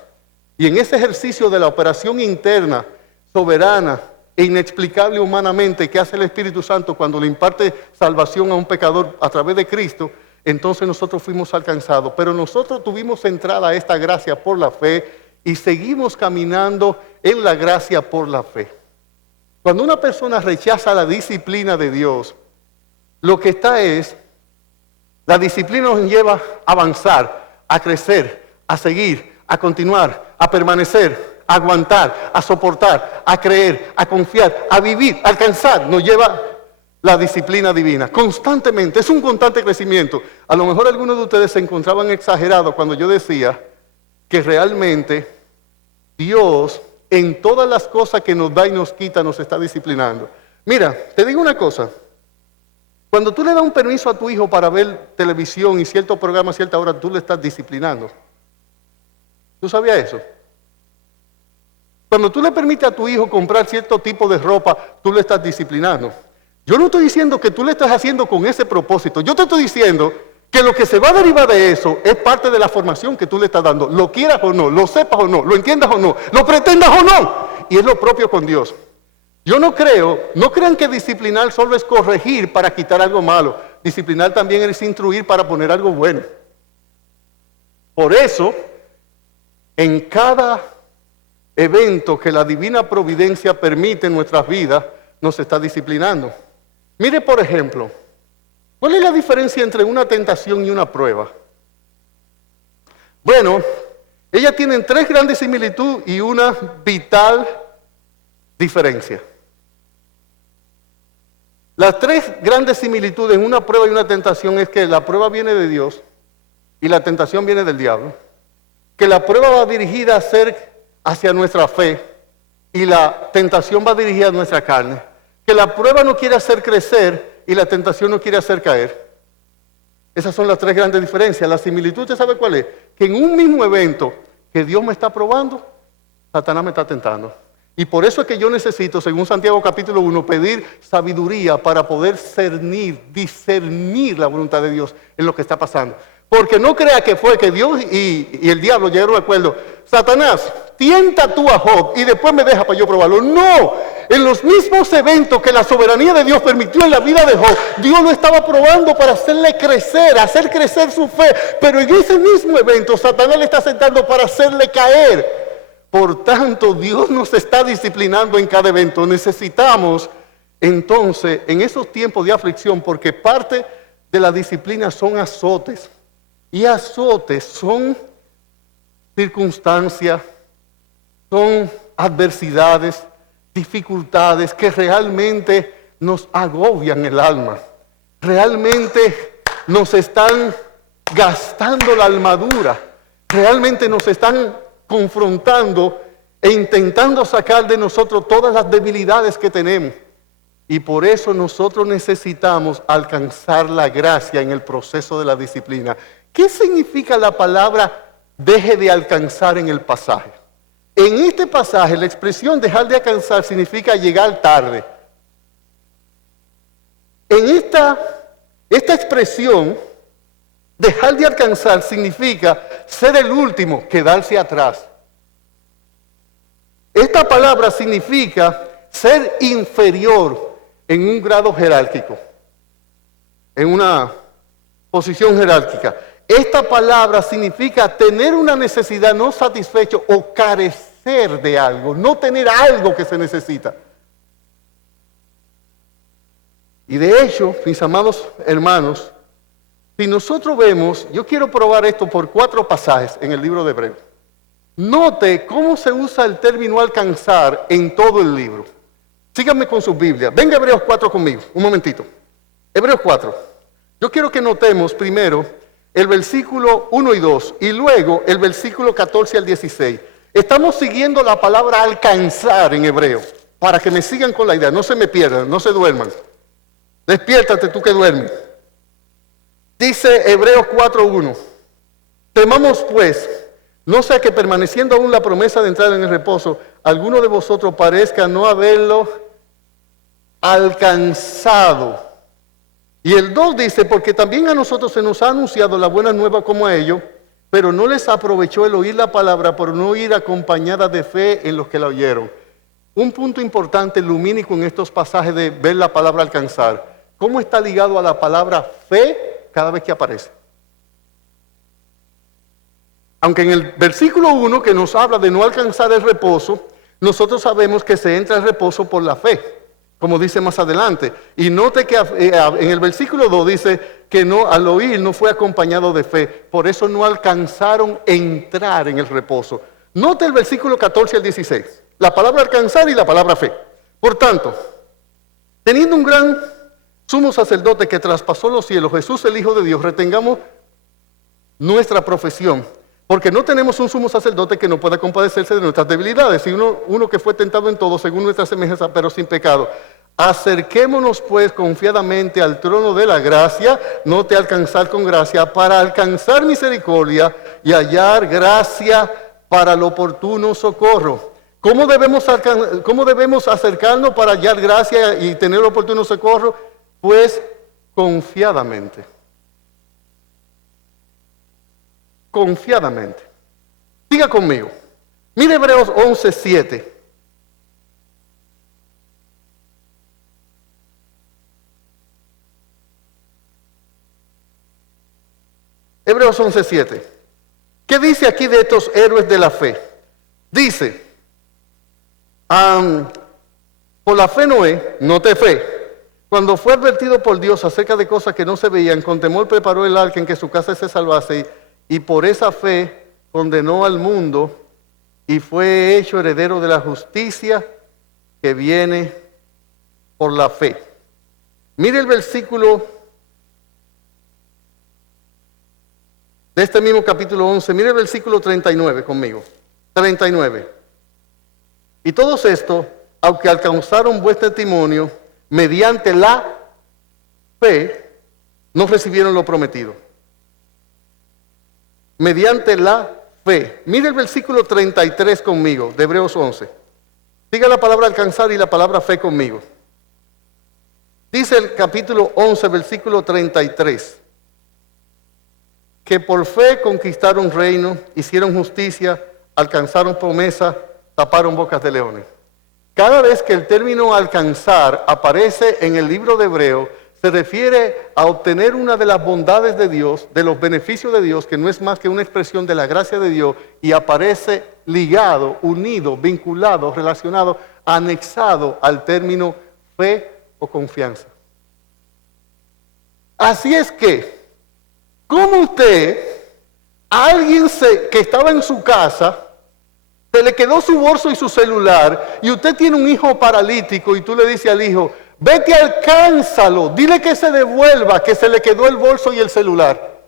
Y en ese ejercicio de la operación interna, soberana e inexplicable humanamente que hace el Espíritu Santo cuando le imparte salvación a un pecador a través de Cristo, entonces nosotros fuimos alcanzados. Pero nosotros tuvimos entrada a esta gracia por la fe y seguimos caminando en la gracia por la fe. Cuando una persona rechaza la disciplina de Dios, lo que está es, la disciplina nos lleva a avanzar, a crecer, a seguir, a continuar, a permanecer, a aguantar, a soportar, a creer, a confiar, a vivir, a alcanzar. Nos lleva la disciplina divina constantemente. Es un constante crecimiento. A lo mejor algunos de ustedes se encontraban exagerados cuando yo decía que realmente Dios en todas las cosas que nos da y nos quita nos está disciplinando. Mira, te digo una cosa. Cuando tú le das un permiso a tu hijo para ver televisión y cierto programa a cierta hora, tú le estás disciplinando. ¿Tú sabías eso? Cuando tú le permites a tu hijo comprar cierto tipo de ropa, tú le estás disciplinando. Yo no estoy diciendo que tú le estás haciendo con ese propósito. Yo te estoy diciendo que lo que se va a derivar de eso es parte de la formación que tú le estás dando. Lo quieras o no, lo sepas o no, lo entiendas o no, lo pretendas o no. Y es lo propio con Dios. Yo no crean que disciplinar solo es corregir para quitar algo malo. Disciplinar también es instruir para poner algo bueno. Por eso, en cada evento que la divina providencia permite en nuestras vidas, nos está disciplinando. Mire, por ejemplo, ¿cuál es la diferencia entre una tentación y una prueba? Bueno, ellas tienen tres grandes similitudes y una vital diferencia. Las tres grandes similitudes en una prueba y una tentación es que la prueba viene de Dios y la tentación viene del diablo. Que la prueba va dirigida a ser hacia nuestra fe y la tentación va dirigida a nuestra carne. Que la prueba no quiere hacer crecer y la tentación no quiere hacer caer. Esas son las tres grandes diferencias. La similitud, ¿usted sabe cuál es? Que en un mismo evento que Dios me está probando, Satanás me está tentando. Y por eso es que yo necesito, según Santiago capítulo 1, pedir sabiduría para poder discernir la voluntad de Dios en lo que está pasando. Porque no crea que fue que Dios y el diablo llegaron a acuerdo. Satanás, tienta tú a Job y después me deja para yo probarlo. No, en los mismos eventos que la soberanía de Dios permitió en la vida de Job, Dios lo estaba probando para hacerle crecer, hacer crecer su fe. Pero en ese mismo evento, Satanás le está sentando para hacerle caer. Por tanto, Dios nos está disciplinando en cada evento. Necesitamos, entonces, en esos tiempos de aflicción, porque parte de la disciplina son azotes. Y azotes son circunstancias, son adversidades, dificultades que realmente nos agobian el alma. realmente nos están gastando la armadura, realmente nos están confrontando e intentando sacar de nosotros todas las debilidades que tenemos. Y por eso nosotros necesitamos alcanzar la gracia en el proceso de la disciplina. ¿Qué significa la palabra deje de alcanzar en el pasaje? En este pasaje la expresión dejar de alcanzar significa llegar tarde. En esta expresión, dejar de alcanzar significa ser el último, quedarse atrás. Esta palabra significa ser inferior en un grado jerárquico, en una posición jerárquica. Esta palabra significa tener una necesidad no satisfecha o carecer de algo, no tener algo que se necesita. Y de hecho, mis amados hermanos, si nosotros vemos, yo quiero probar esto por 4 pasajes en el libro de Hebreos. Note cómo se usa el término alcanzar en todo el libro. Síganme con sus Biblias. Venga Hebreos 4 conmigo, un momentito. Hebreos 4. Yo quiero que notemos primero el versículo 1 y 2 y luego el versículo 14 al 16. Estamos siguiendo la palabra alcanzar en hebreo, para que me sigan con la idea, no se me pierdan, no se duerman. Despiértate tú que duermes. Dice Hebreos 4:1. Temamos pues, no sea que permaneciendo aún la promesa de entrar en el reposo, alguno de vosotros parezca no haberlo alcanzado. Y el 2 dice, porque también a nosotros se nos ha anunciado la buena nueva como a ellos, pero no les aprovechó el oír la palabra por no ir acompañada de fe en los que la oyeron. Un punto importante lumínico en estos pasajes de ver la palabra alcanzar. ¿Cómo está ligado a la palabra fe cada vez que aparece? Aunque en el versículo 1 que nos habla de no alcanzar el reposo, nosotros sabemos que se entra al reposo por la fe, como dice más adelante. Y note que en el versículo 2 dice que no, al oír no fue acompañado de fe, por eso no alcanzaron a entrar en el reposo. Note el versículo 14 al 16, la palabra alcanzar y la palabra fe. Por tanto, teniendo un gran sumo sacerdote que traspasó los cielos, Jesús el Hijo de Dios, retengamos nuestra profesión. Porque no tenemos un sumo sacerdote que no pueda compadecerse de nuestras debilidades, sino uno que fue tentado en todo según nuestra semejanza, pero sin pecado. Acerquémonos pues confiadamente al trono de la gracia, no te alcanzar con gracia, para alcanzar misericordia y hallar gracia para el oportuno socorro. ¿Cómo debemos acercarnos para hallar gracia y tener oportuno socorro? Pues confiadamente. Confiadamente. Siga conmigo. Mire Hebreos 11:7. Hebreos 11:7. ¿Qué dice aquí de estos héroes de la fe? Dice, por la fe Noé, note fe, cuando fue advertido por Dios acerca de cosas que no se veían, con temor preparó el arca en que su casa se salvase y por esa fe condenó al mundo y fue hecho heredero de la justicia que viene por la fe. Mire el versículo de este mismo capítulo 11, mire el versículo 39 conmigo. 39. Y todos estos, aunque alcanzaron buen testimonio, mediante la fe, no recibieron lo prometido. Mediante la fe. Mire el versículo 33 conmigo, de Hebreos 11. Diga la palabra alcanzar y la palabra fe conmigo. Dice el capítulo 11, versículo 33. Que por fe conquistaron reino, hicieron justicia, alcanzaron promesa, taparon bocas de leones. Cada vez que el término alcanzar aparece en el libro de Hebreos, se refiere a obtener una de las bondades de Dios, de los beneficios de Dios, que no es más que una expresión de la gracia de Dios, y aparece ligado, unido, vinculado, relacionado, anexado al término fe o confianza. Así es que, ¿cómo usted, a alguien que estaba en su casa, se le quedó su bolso y su celular, y usted tiene un hijo paralítico, y tú le dices al hijo, Vete, alcánzalo. Dile que se devuelva, que se le quedó el bolso y el celular.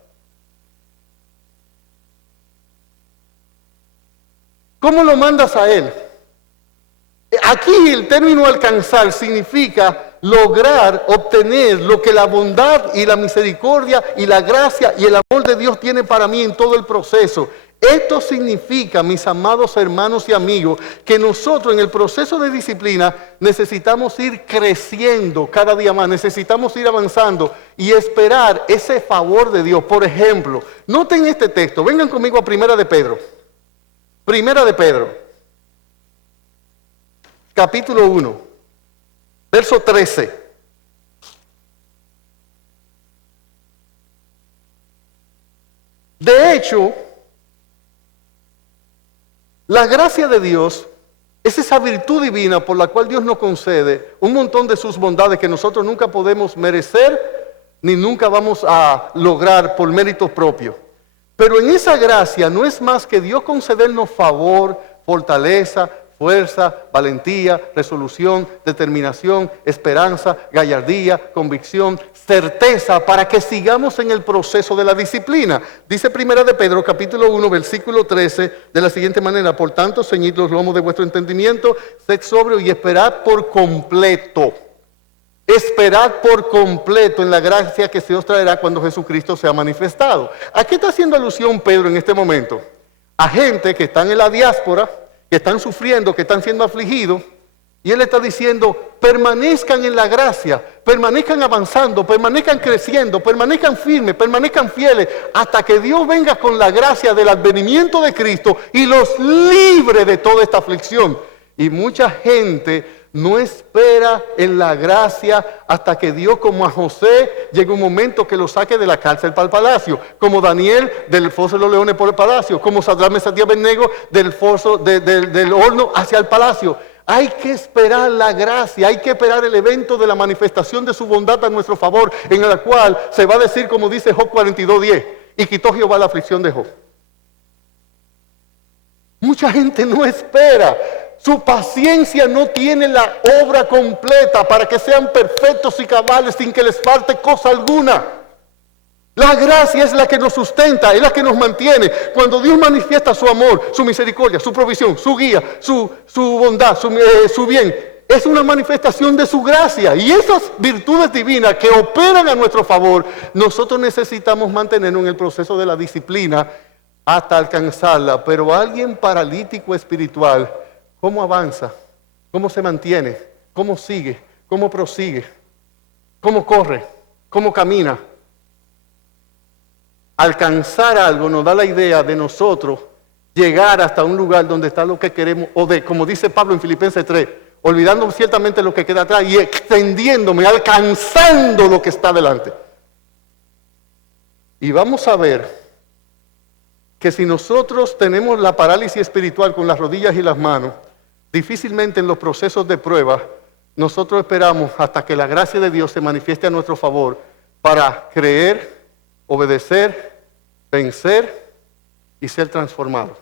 ¿Cómo lo mandas a él? Aquí el término alcanzar significa lograr, obtener lo que la bondad y la misericordia y la gracia y el amor de Dios tiene para mí en todo el proceso. Esto significa, mis amados hermanos y amigos, que nosotros en el proceso de disciplina necesitamos ir creciendo cada día más, necesitamos ir avanzando y esperar ese favor de Dios. Por ejemplo, noten este texto, vengan conmigo a Primera de Pedro. Primera de Pedro, capítulo 1, verso 13. De hecho, la gracia de Dios es esa virtud divina por la cual Dios nos concede un montón de sus bondades que nosotros nunca podemos merecer ni nunca vamos a lograr por méritos propios. Pero en esa gracia no es más que Dios concedernos favor, fortaleza, fuerza, valentía, resolución, determinación, esperanza, gallardía, convicción, certeza para que sigamos en el proceso de la disciplina. Dice Primera de Pedro, capítulo 1, versículo 13, de la siguiente manera: por tanto, ceñid los lomos de vuestro entendimiento, sed sobrio y esperad por completo. Esperad por completo en la gracia que se os traerá cuando Jesucristo sea manifestado. ¿A qué está haciendo alusión Pedro en este momento? A gente que están en la diáspora, que están sufriendo, que están siendo afligidos. Y él está diciendo, permanezcan en la gracia, permanezcan avanzando, permanezcan creciendo, permanezcan firmes, permanezcan fieles, hasta que Dios venga con la gracia del advenimiento de Cristo y los libre de toda esta aflicción. Y mucha gente no espera en la gracia hasta que Dios, como a José, llegue un momento que lo saque de la cárcel para el palacio, como Daniel del foso de los leones por el palacio, como Sadrach, Mesach y Abednego del foso del horno hacia el palacio. Hay que esperar la gracia, hay que esperar el evento de la manifestación de su bondad a nuestro favor, en la cual se va a decir, como dice Job 42:10, y quitó Jehová la aflicción de Job. Mucha gente no espera. Su paciencia no tiene la obra completa para que sean perfectos y cabales sin que les falte cosa alguna. La gracia es la que nos sustenta, es la que nos mantiene. Cuando Dios manifiesta su amor, su misericordia, su provisión, su guía, su bondad, su bien, es una manifestación de su gracia. Y esas virtudes divinas que operan a nuestro favor, nosotros necesitamos mantenernos en el proceso de la disciplina hasta alcanzarla. Pero alguien paralítico espiritual, ¿cómo avanza? ¿Cómo se mantiene? ¿Cómo sigue? ¿Cómo prosigue? ¿Cómo corre? ¿Cómo camina? Alcanzar algo nos da la idea de nosotros llegar hasta un lugar donde está lo que queremos, o de, como dice Pablo en Filipenses 3, olvidando ciertamente lo que queda atrás y extendiéndome, alcanzando lo que está delante. Y vamos a ver que si nosotros tenemos la parálisis espiritual con las rodillas y las manos, difícilmente en los procesos de prueba, nosotros esperamos hasta que la gracia de Dios se manifieste a nuestro favor para creer, obedecer, vencer y ser transformados.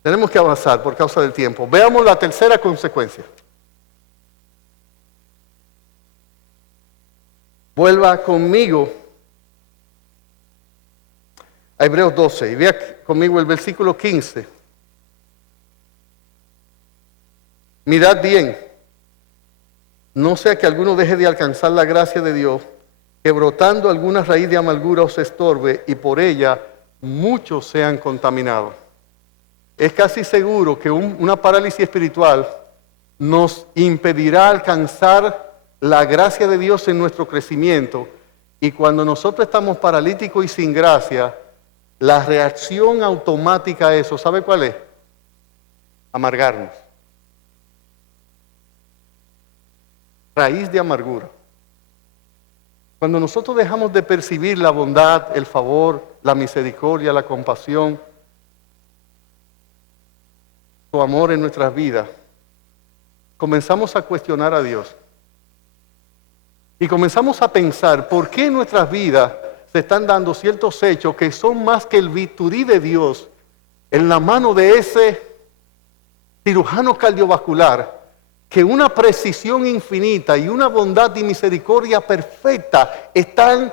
Tenemos que avanzar por causa del tiempo. Veamos la tercera consecuencia. Vuelva conmigo a Hebreos 12 y vea conmigo el versículo 15. Mirad bien, no sea que alguno deje de alcanzar la gracia de Dios, que brotando alguna raíz de amargura os estorbe y por ella muchos sean contaminados. Es casi seguro que una parálisis espiritual nos impedirá alcanzar la gracia de Dios en nuestro crecimiento. Y cuando nosotros estamos paralíticos y sin gracia, la reacción automática a eso, ¿sabe cuál es? Amargarnos. Raíz de amargura. Cuando nosotros dejamos de percibir la bondad, el favor, la misericordia, la compasión, su amor en nuestras vidas, comenzamos a cuestionar a Dios. Y comenzamos a pensar, ¿por qué en nuestras vidas se están dando ciertos hechos que son más que el bisturí de Dios en la mano de ese cirujano cardiovascular, que una precisión infinita y una bondad y misericordia perfecta están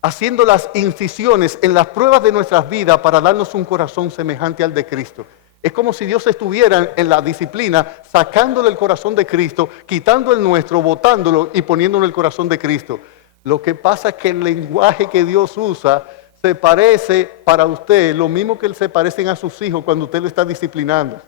haciendo las incisiones en las pruebas de nuestras vidas para darnos un corazón semejante al de Cristo. Es como si Dios estuviera en la disciplina sacándole el corazón de Cristo, quitando el nuestro, botándolo y poniéndolo en el corazón de Cristo. Lo que pasa es que el lenguaje que Dios usa se parece para usted lo mismo que se parecen a sus hijos cuando usted lo está disciplinando.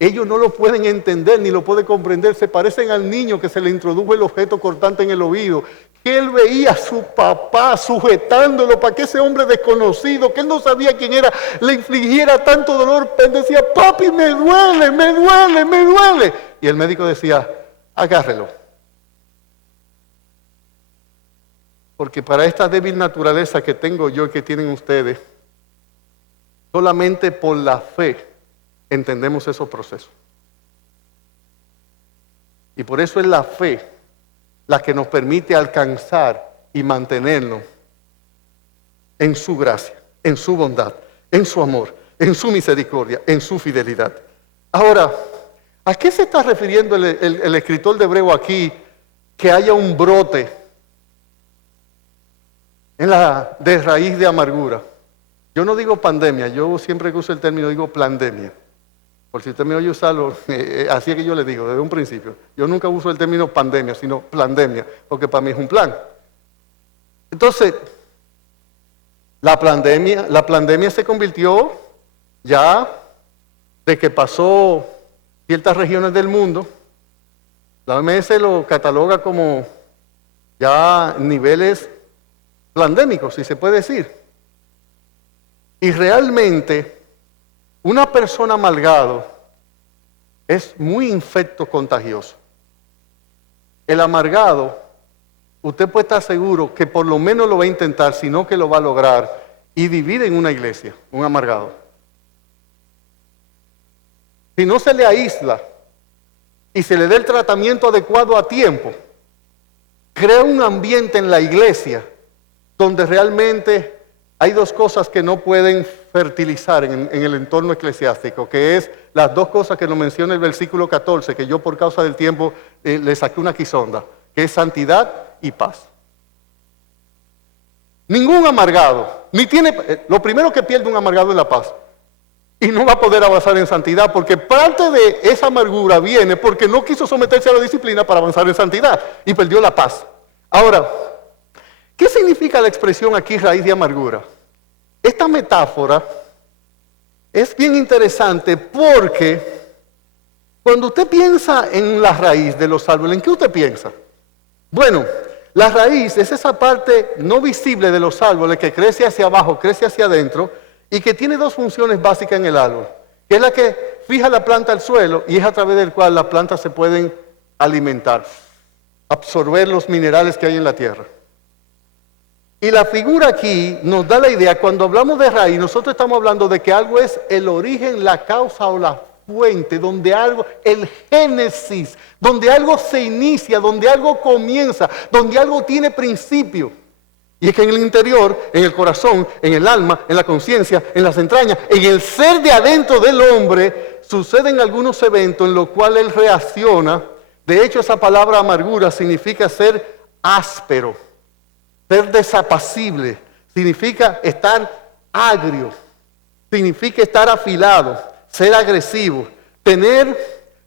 Ellos no lo pueden entender ni lo pueden comprender. Se parecen al niño que se le introdujo el objeto cortante en el oído, que él veía a su papá sujetándolo para que ese hombre desconocido, que él no sabía quién era, le infligiera tanto dolor. Él decía, papi, me duele, me duele, me duele. Y el médico decía, agárrelo. Porque para esta débil naturaleza que tengo yo y que tienen ustedes, solamente por la fe entendemos esos procesos. Y por eso es la fe la que nos permite alcanzar y mantenernos en su gracia, en su bondad, en su amor, en su misericordia, en su fidelidad. Ahora, ¿a qué se está refiriendo el escritor de Hebreo aquí que haya un brote de raíz de amargura? Yo no digo pandemia, yo siempre que uso el término digo plandemia. Por si usted me oye usarlo, así es que yo le digo desde un principio. Yo nunca uso el término pandemia, sino plandemia, porque para mí es un plan. Entonces, la pandemia se convirtió ya de que pasó ciertas regiones del mundo. La OMS lo cataloga como ya niveles pandémicos, si se puede decir. Y realmente una persona amargado es muy infecto contagioso. El amargado, usted puede estar seguro que por lo menos lo va a intentar, sino que lo va a lograr y vivir en una iglesia, un amargado. Si no se le aísla y se le da el tratamiento adecuado a tiempo, crea un ambiente en la iglesia donde realmente hay dos cosas que no pueden fertilizar en el entorno eclesiástico, que es las dos cosas que nos menciona el versículo 14, que yo por causa del tiempo le saqué una quisonda, que es santidad y paz. Ningún amargado, lo primero que pierde un amargado es la paz. Y no va a poder avanzar en santidad, porque parte de esa amargura viene porque no quiso someterse a la disciplina para avanzar en santidad y perdió la paz. Ahora, ¿qué significa la expresión aquí raíz de amargura? Esta metáfora es bien interesante porque cuando usted piensa en la raíz de los árboles, ¿en qué usted piensa? Bueno, la raíz es esa parte no visible de los árboles que crece hacia abajo, crece hacia adentro y que tiene dos funciones básicas en el árbol, que es la que fija la planta al suelo y es a través del cual las plantas se pueden alimentar, absorber los minerales que hay en la tierra. Y la figura aquí nos da la idea, cuando hablamos de raíz, nosotros estamos hablando de que algo es el origen, la causa o la fuente, donde algo, el génesis, donde algo se inicia, donde algo comienza, donde algo tiene principio. Y es que en el interior, en el corazón, en el alma, en la conciencia, en las entrañas, en el ser de adentro del hombre, suceden algunos eventos en los cuales él reacciona. De hecho, esa palabra amargura significa ser áspero. Ser desapacible, significa estar agrio, significa estar afilado, ser agresivo, perder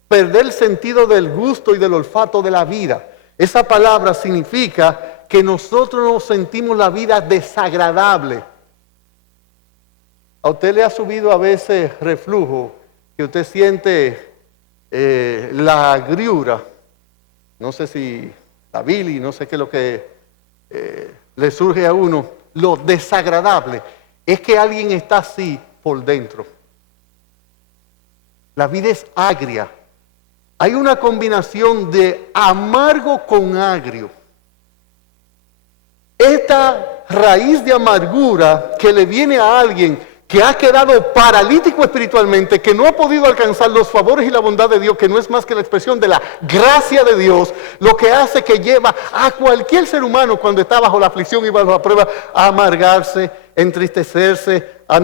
el sentido del gusto y del olfato de la vida. Esa palabra significa que nosotros nos sentimos la vida desagradable. ¿A usted le ha subido a veces reflujo, que usted siente la agriura? No sé si la bilis, no sé qué es lo que le surge a uno. Lo desagradable es que alguien está así por dentro. La vida es agria. Hay una combinación de amargo con agrio. Esta raíz de amargura que le viene a alguien que ha quedado paralítico espiritualmente, que no ha podido alcanzar los favores y la bondad de Dios, que no es más que la expresión de la gracia de Dios, lo que hace que lleva a cualquier ser humano cuando está bajo la aflicción y bajo la prueba a amargarse, entristecerse, a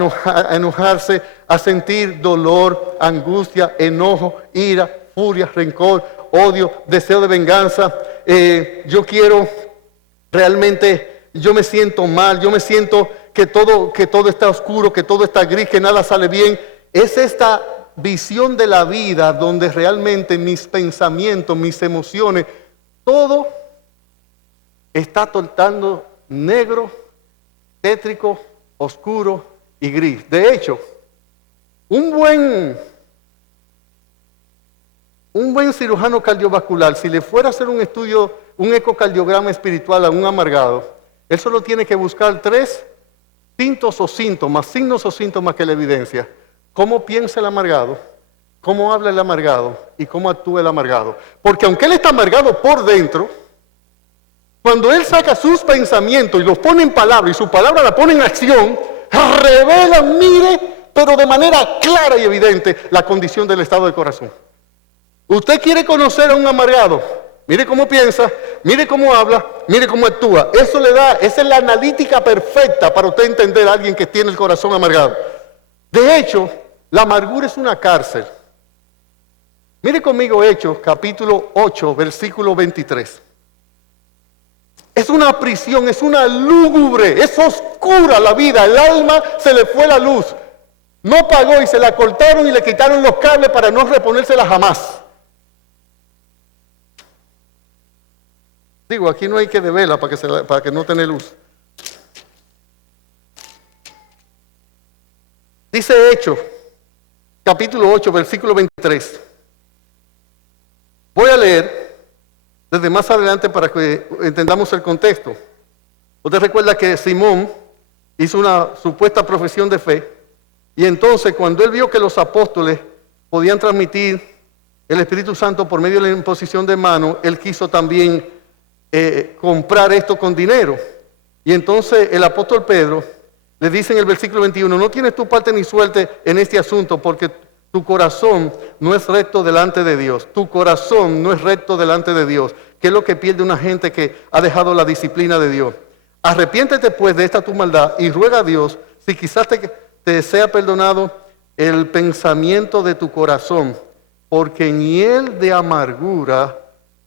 enojarse, a sentir dolor, angustia, enojo, ira, furia, rencor, odio, deseo de venganza. Yo quiero realmente, yo me siento mal, yo me siento que todo está oscuro, que todo está gris, que nada sale bien. Es esta visión de la vida donde realmente mis pensamientos, mis emociones, todo está tornando negro, tétrico, oscuro y gris. De hecho, un buen cirujano cardiovascular, si le fuera a hacer un estudio, un ecocardiograma espiritual a un amargado, él solo tiene que buscar 3 signos o síntomas que la evidencia. Cómo piensa el amargado, cómo habla el amargado y cómo actúa el amargado. Porque aunque él está amargado por dentro, cuando él saca sus pensamientos y los pone en palabra y su palabra la pone en acción, revela, mire, pero de manera clara y evidente, la condición del estado del corazón. Usted quiere conocer a un amargado, mire cómo piensa, mire cómo habla, mire cómo actúa. Esa es la analítica perfecta para usted entender a alguien que tiene el corazón amargado. De hecho, la amargura es una cárcel. Mire conmigo Hechos, capítulo 8, versículo 23. Es una prisión, es una lúgubre, es oscura la vida, el alma se le fue la luz. No pagó y se la cortaron y le quitaron los cables para no reponérsela jamás. Digo, aquí no hay que deberla para que no tenga luz. Dice Hechos, capítulo 8, versículo 23. Voy a leer desde más adelante para que entendamos el contexto. Usted recuerda que Simón hizo una supuesta profesión de fe y entonces cuando él vio que los apóstoles podían transmitir el Espíritu Santo por medio de la imposición de manos, él quiso también comprar esto con dinero. Y entonces el apóstol Pedro le dice en el versículo 21, no tienes tu parte ni suerte en este asunto porque tu corazón no es recto delante de Dios. Tu corazón no es recto delante de Dios. ¿Qué es lo que pierde una gente que ha dejado la disciplina de Dios? Arrepiéntete pues de esta tu maldad y ruega a Dios si quizás te sea perdonado el pensamiento de tu corazón, porque en hiel de amargura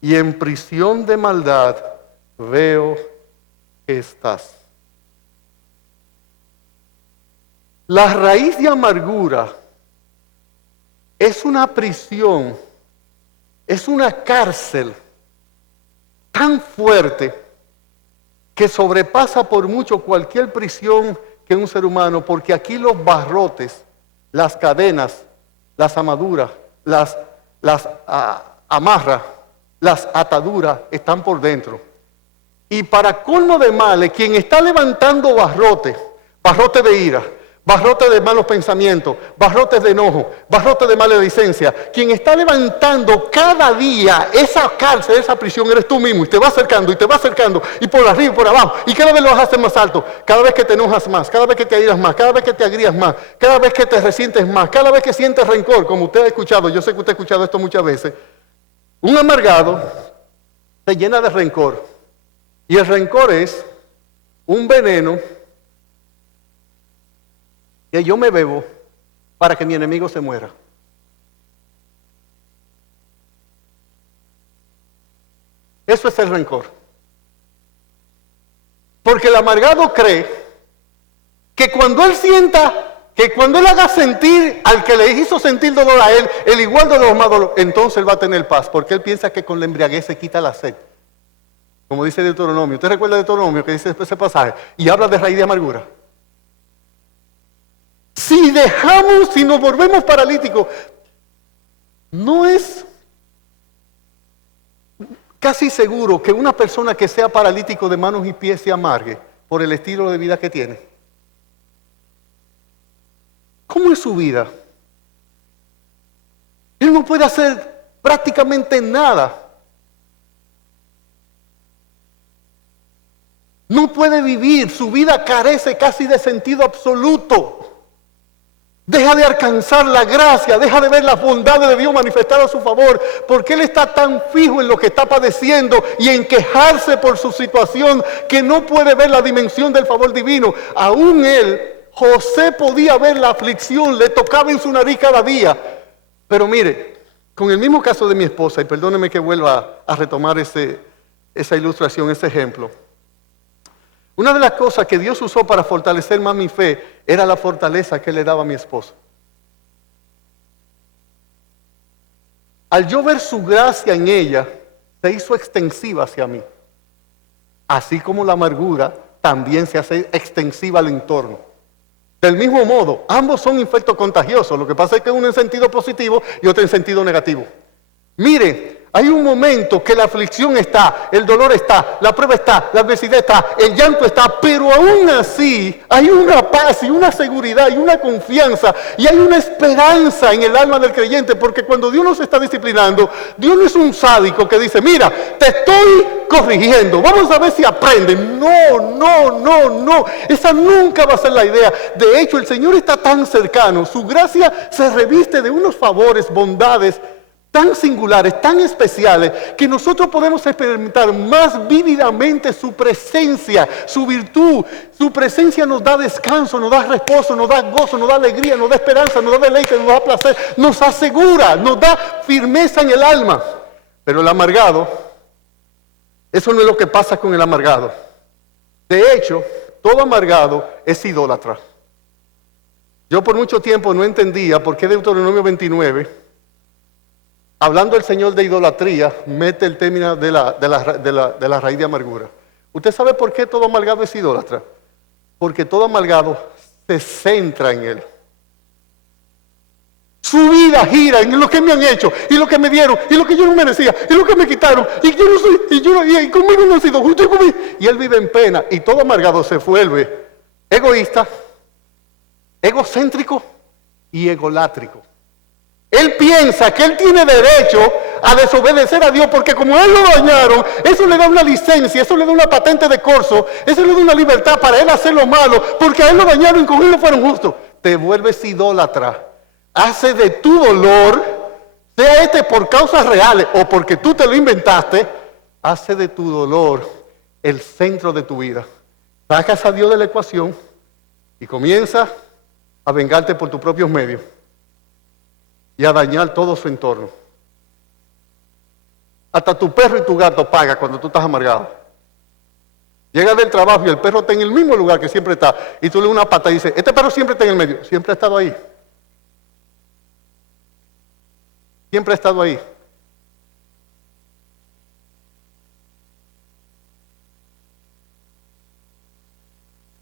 y en prisión de maldad veo que estás. La raíz de amargura es una prisión, es una cárcel tan fuerte que sobrepasa por mucho cualquier prisión que un ser humano, porque aquí los barrotes, las cadenas, las amaduras, las amarras, las ataduras están por dentro. Y para colmo de males, quien está levantando barrotes de ira, barrotes de malos pensamientos, barrotes de enojo, barrotes de maledicencia, quien está levantando cada día esa cárcel, esa prisión, eres tú mismo, y te va acercando, y por arriba y por abajo, y cada vez lo vas a hacer más alto, cada vez que te enojas más, cada vez que te airas más, cada vez que te agrías más, cada vez que te resientes más, cada vez que sientes rencor, como usted ha escuchado, yo sé que usted ha escuchado esto muchas veces. Un amargado se llena de rencor, y el rencor es un veneno que yo me bebo para que mi enemigo se muera. Eso es el rencor. Porque el amargado cree que cuando él sienta, que cuando él haga sentir al que le hizo sentir dolor a él, el igual dolor más dolor, entonces él va a tener paz, porque él piensa que con la embriaguez se quita la sed. Como dice Deuteronomio. ¿Usted recuerda Deuteronomio que dice ese pasaje? Y habla de raíz de amargura. Si nos volvemos paralíticos, no es casi seguro que una persona que sea paralítico de manos y pies se amargue por el estilo de vida que tiene. ¿Cómo es su vida? Él no puede hacer prácticamente nada. No puede vivir, su vida carece casi de sentido absoluto. Deja de alcanzar la gracia, deja de ver las bondades de Dios manifestadas a su favor, porque Él está tan fijo en lo que está padeciendo y en quejarse por su situación que no puede ver la dimensión del favor divino. Aún él, José, podía ver la aflicción, le tocaba en su nariz cada día. Pero mire, con el mismo caso de mi esposa, y perdóneme que vuelva a retomar esa ilustración, ese ejemplo. Una de las cosas que Dios usó para fortalecer más mi fe era la fortaleza que le daba a mi esposa. Al yo ver su gracia en ella, se hizo extensiva hacia mí. Así como la amargura también se hace extensiva al entorno. Del mismo modo, ambos son infectos contagiosos. Lo que pasa es que uno en sentido positivo y otro en sentido negativo. Mire, hay un momento que la aflicción está, el dolor está, la prueba está, la adversidad está, el llanto está, pero aún así hay una paz y una seguridad y una confianza y hay una esperanza en el alma del creyente, porque cuando Dios nos está disciplinando, Dios no es un sádico que dice, mira, te estoy corrigiendo, vamos a ver si aprenden. No, esa nunca va a ser la idea. De hecho, el Señor está tan cercano, su gracia se reviste de unos favores, bondades, tan singulares, tan especiales, que nosotros podemos experimentar más vívidamente su presencia, su virtud. Su presencia nos da descanso, nos da reposo, nos da gozo, nos da alegría, nos da esperanza, nos da deleite, nos da placer, nos asegura, nos da firmeza en el alma. Pero el amargado, eso no es lo que pasa con el amargado. De hecho, todo amargado es idólatra. Yo por mucho tiempo no entendía por qué Deuteronomio 29... hablando el Señor de idolatría, mete el término de la raíz de amargura. ¿Usted sabe por qué todo amargado es idólatra? Porque todo amargado se centra en él. Su vida gira en lo que me han hecho, y lo que me dieron, y lo que yo no merecía, y lo que me quitaron, y yo no soy, y conmigo no ha sido justo, y él vive en pena, y todo amargado se vuelve egoísta, egocéntrico y egolátrico. Él piensa que él tiene derecho a desobedecer a Dios porque como él lo dañaron, eso le da una licencia, eso le da una patente de corso, eso le da una libertad para él hacer lo malo porque a él lo dañaron y con él no fueron justos. Te vuelves idólatra. Hace de tu dolor, sea este por causas reales o porque tú te lo inventaste, hace de tu dolor el centro de tu vida. Sacas a Dios de la ecuación y comienzas a vengarte por tus propios medios y a dañar todo su entorno. Hasta tu perro y tu gato pagan cuando tú estás amargado. Llegas del trabajo y el perro está en el mismo lugar que siempre está, y tú le das una pata y dices, este perro siempre está en el medio. Siempre ha estado ahí. Siempre ha estado ahí.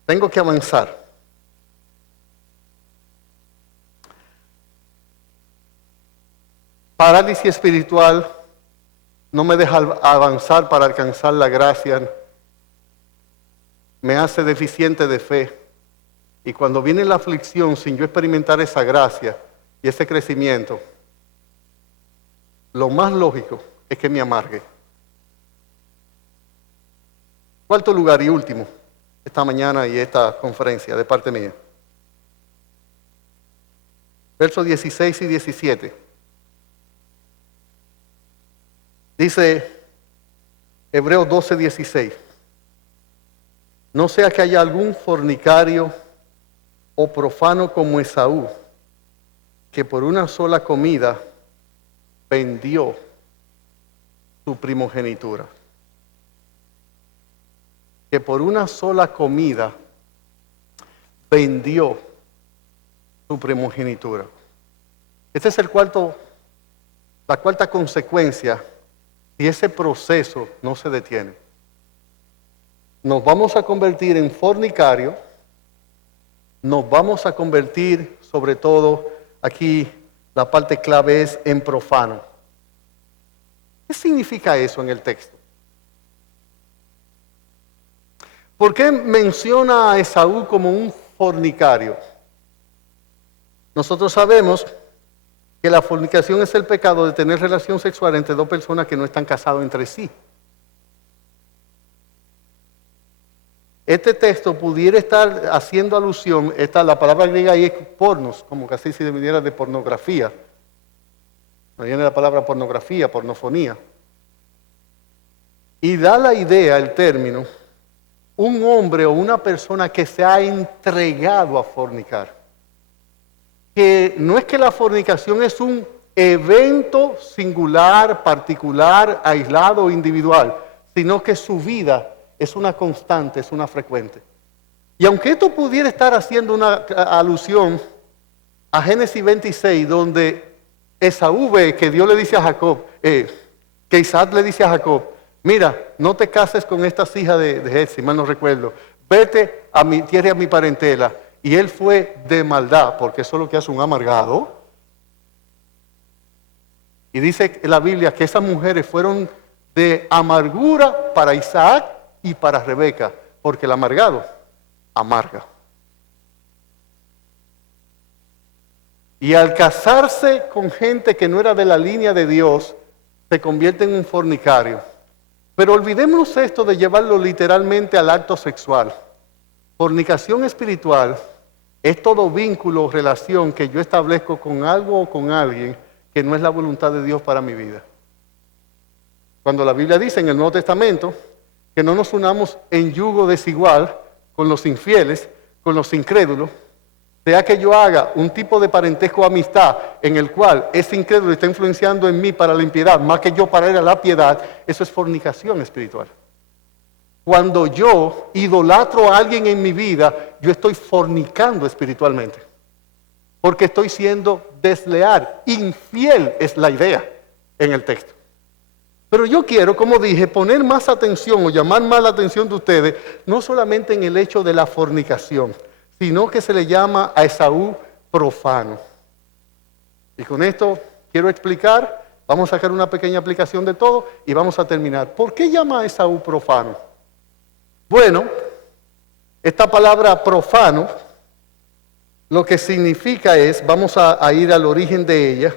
Tengo que avanzar. Parálisis espiritual no me deja avanzar para alcanzar la gracia, me hace deficiente de fe. Y cuando viene la aflicción sin yo experimentar esa gracia y ese crecimiento, lo más lógico es que me amargue. Cuarto lugar y último, esta mañana y esta conferencia de parte mía. Versos 16 y 17. Dice Hebreos 12, 16. No sea que haya algún fornicario o profano como Esaú, que por una sola comida vendió su primogenitura. Que por una sola comida vendió su primogenitura. Este es la cuarta consecuencia si ese proceso no se detiene. Nos vamos a convertir en fornicario, nos vamos a convertir, sobre todo, aquí la parte clave es en profano. ¿Qué significa eso en el texto? ¿Por qué menciona a Esaú como un fornicario? Nosotros sabemos que la fornicación es el pecado de tener relación sexual entre dos personas que no están casadas entre sí. este texto pudiera estar haciendo alusión, la palabra griega ahí es pornos, como que así se viniera de pornografía. No viene la palabra pornografía, pornofonía. Y da la idea, el término, un hombre o una persona que se ha entregado a fornicar. Que no es que la fornicación es un evento singular, particular, aislado o individual, sino que su vida es una constante, es una frecuente. Y aunque esto pudiera estar haciendo una alusión a Génesis 26, donde Esaú ve que Dios le dice a Jacob, que Isaac le dice a Jacob, mira, no te cases con estas hijas de Jet, si mal no recuerdo, vete a mi tierra y a mi parentela. Y él fue de maldad, porque eso es lo que hace un amargado. Y dice la Biblia que esas mujeres fueron de amargura para Isaac y para Rebeca, porque el amargado amarga. Y al casarse con gente que no era de la línea de Dios, se convierte en un fornicario. Pero olvidémonos esto de llevarlo literalmente al acto sexual. Fornicación espiritual es todo vínculo o relación que yo establezco con algo o con alguien que no es la voluntad de Dios para mi vida. Cuando la Biblia dice en el Nuevo Testamento que no nos unamos en yugo desigual con los infieles, con los incrédulos, sea que yo haga un tipo de parentesco o amistad en el cual ese incrédulo está influenciando en mí para la impiedad, más que yo para ir a la piedad, eso es fornicación espiritual. Cuando yo idolatro a alguien en mi vida, yo estoy fornicando espiritualmente. Porque estoy siendo desleal, infiel es la idea en el texto. Pero yo quiero, como dije, poner más atención o llamar más la atención de ustedes, no solamente en el hecho de la fornicación, sino que se le llama a Esaú profano. Y con esto quiero explicar, vamos a sacar una pequeña aplicación de todo y vamos a terminar. ¿Por qué llama a Esaú profano? Bueno, esta palabra profano, lo que significa es, vamos a ir al origen de ella,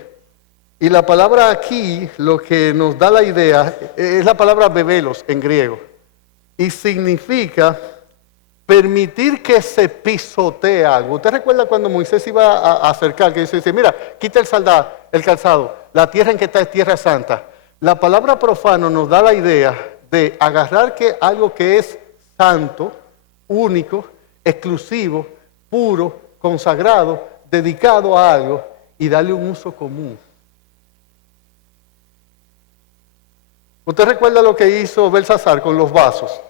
y la palabra aquí, lo que nos da la idea, es la palabra bebelos en griego, y significa permitir que se pisotee algo. ¿Usted recuerda cuando Moisés iba a acercar, que dice, mira, quita el calzado, la tierra en que está es tierra santa? La palabra profano nos da la idea de agarrar algo que es santo, único, exclusivo, puro, consagrado, dedicado a algo y darle un uso común. ¿Usted recuerda lo que hizo Belsasar con los vasos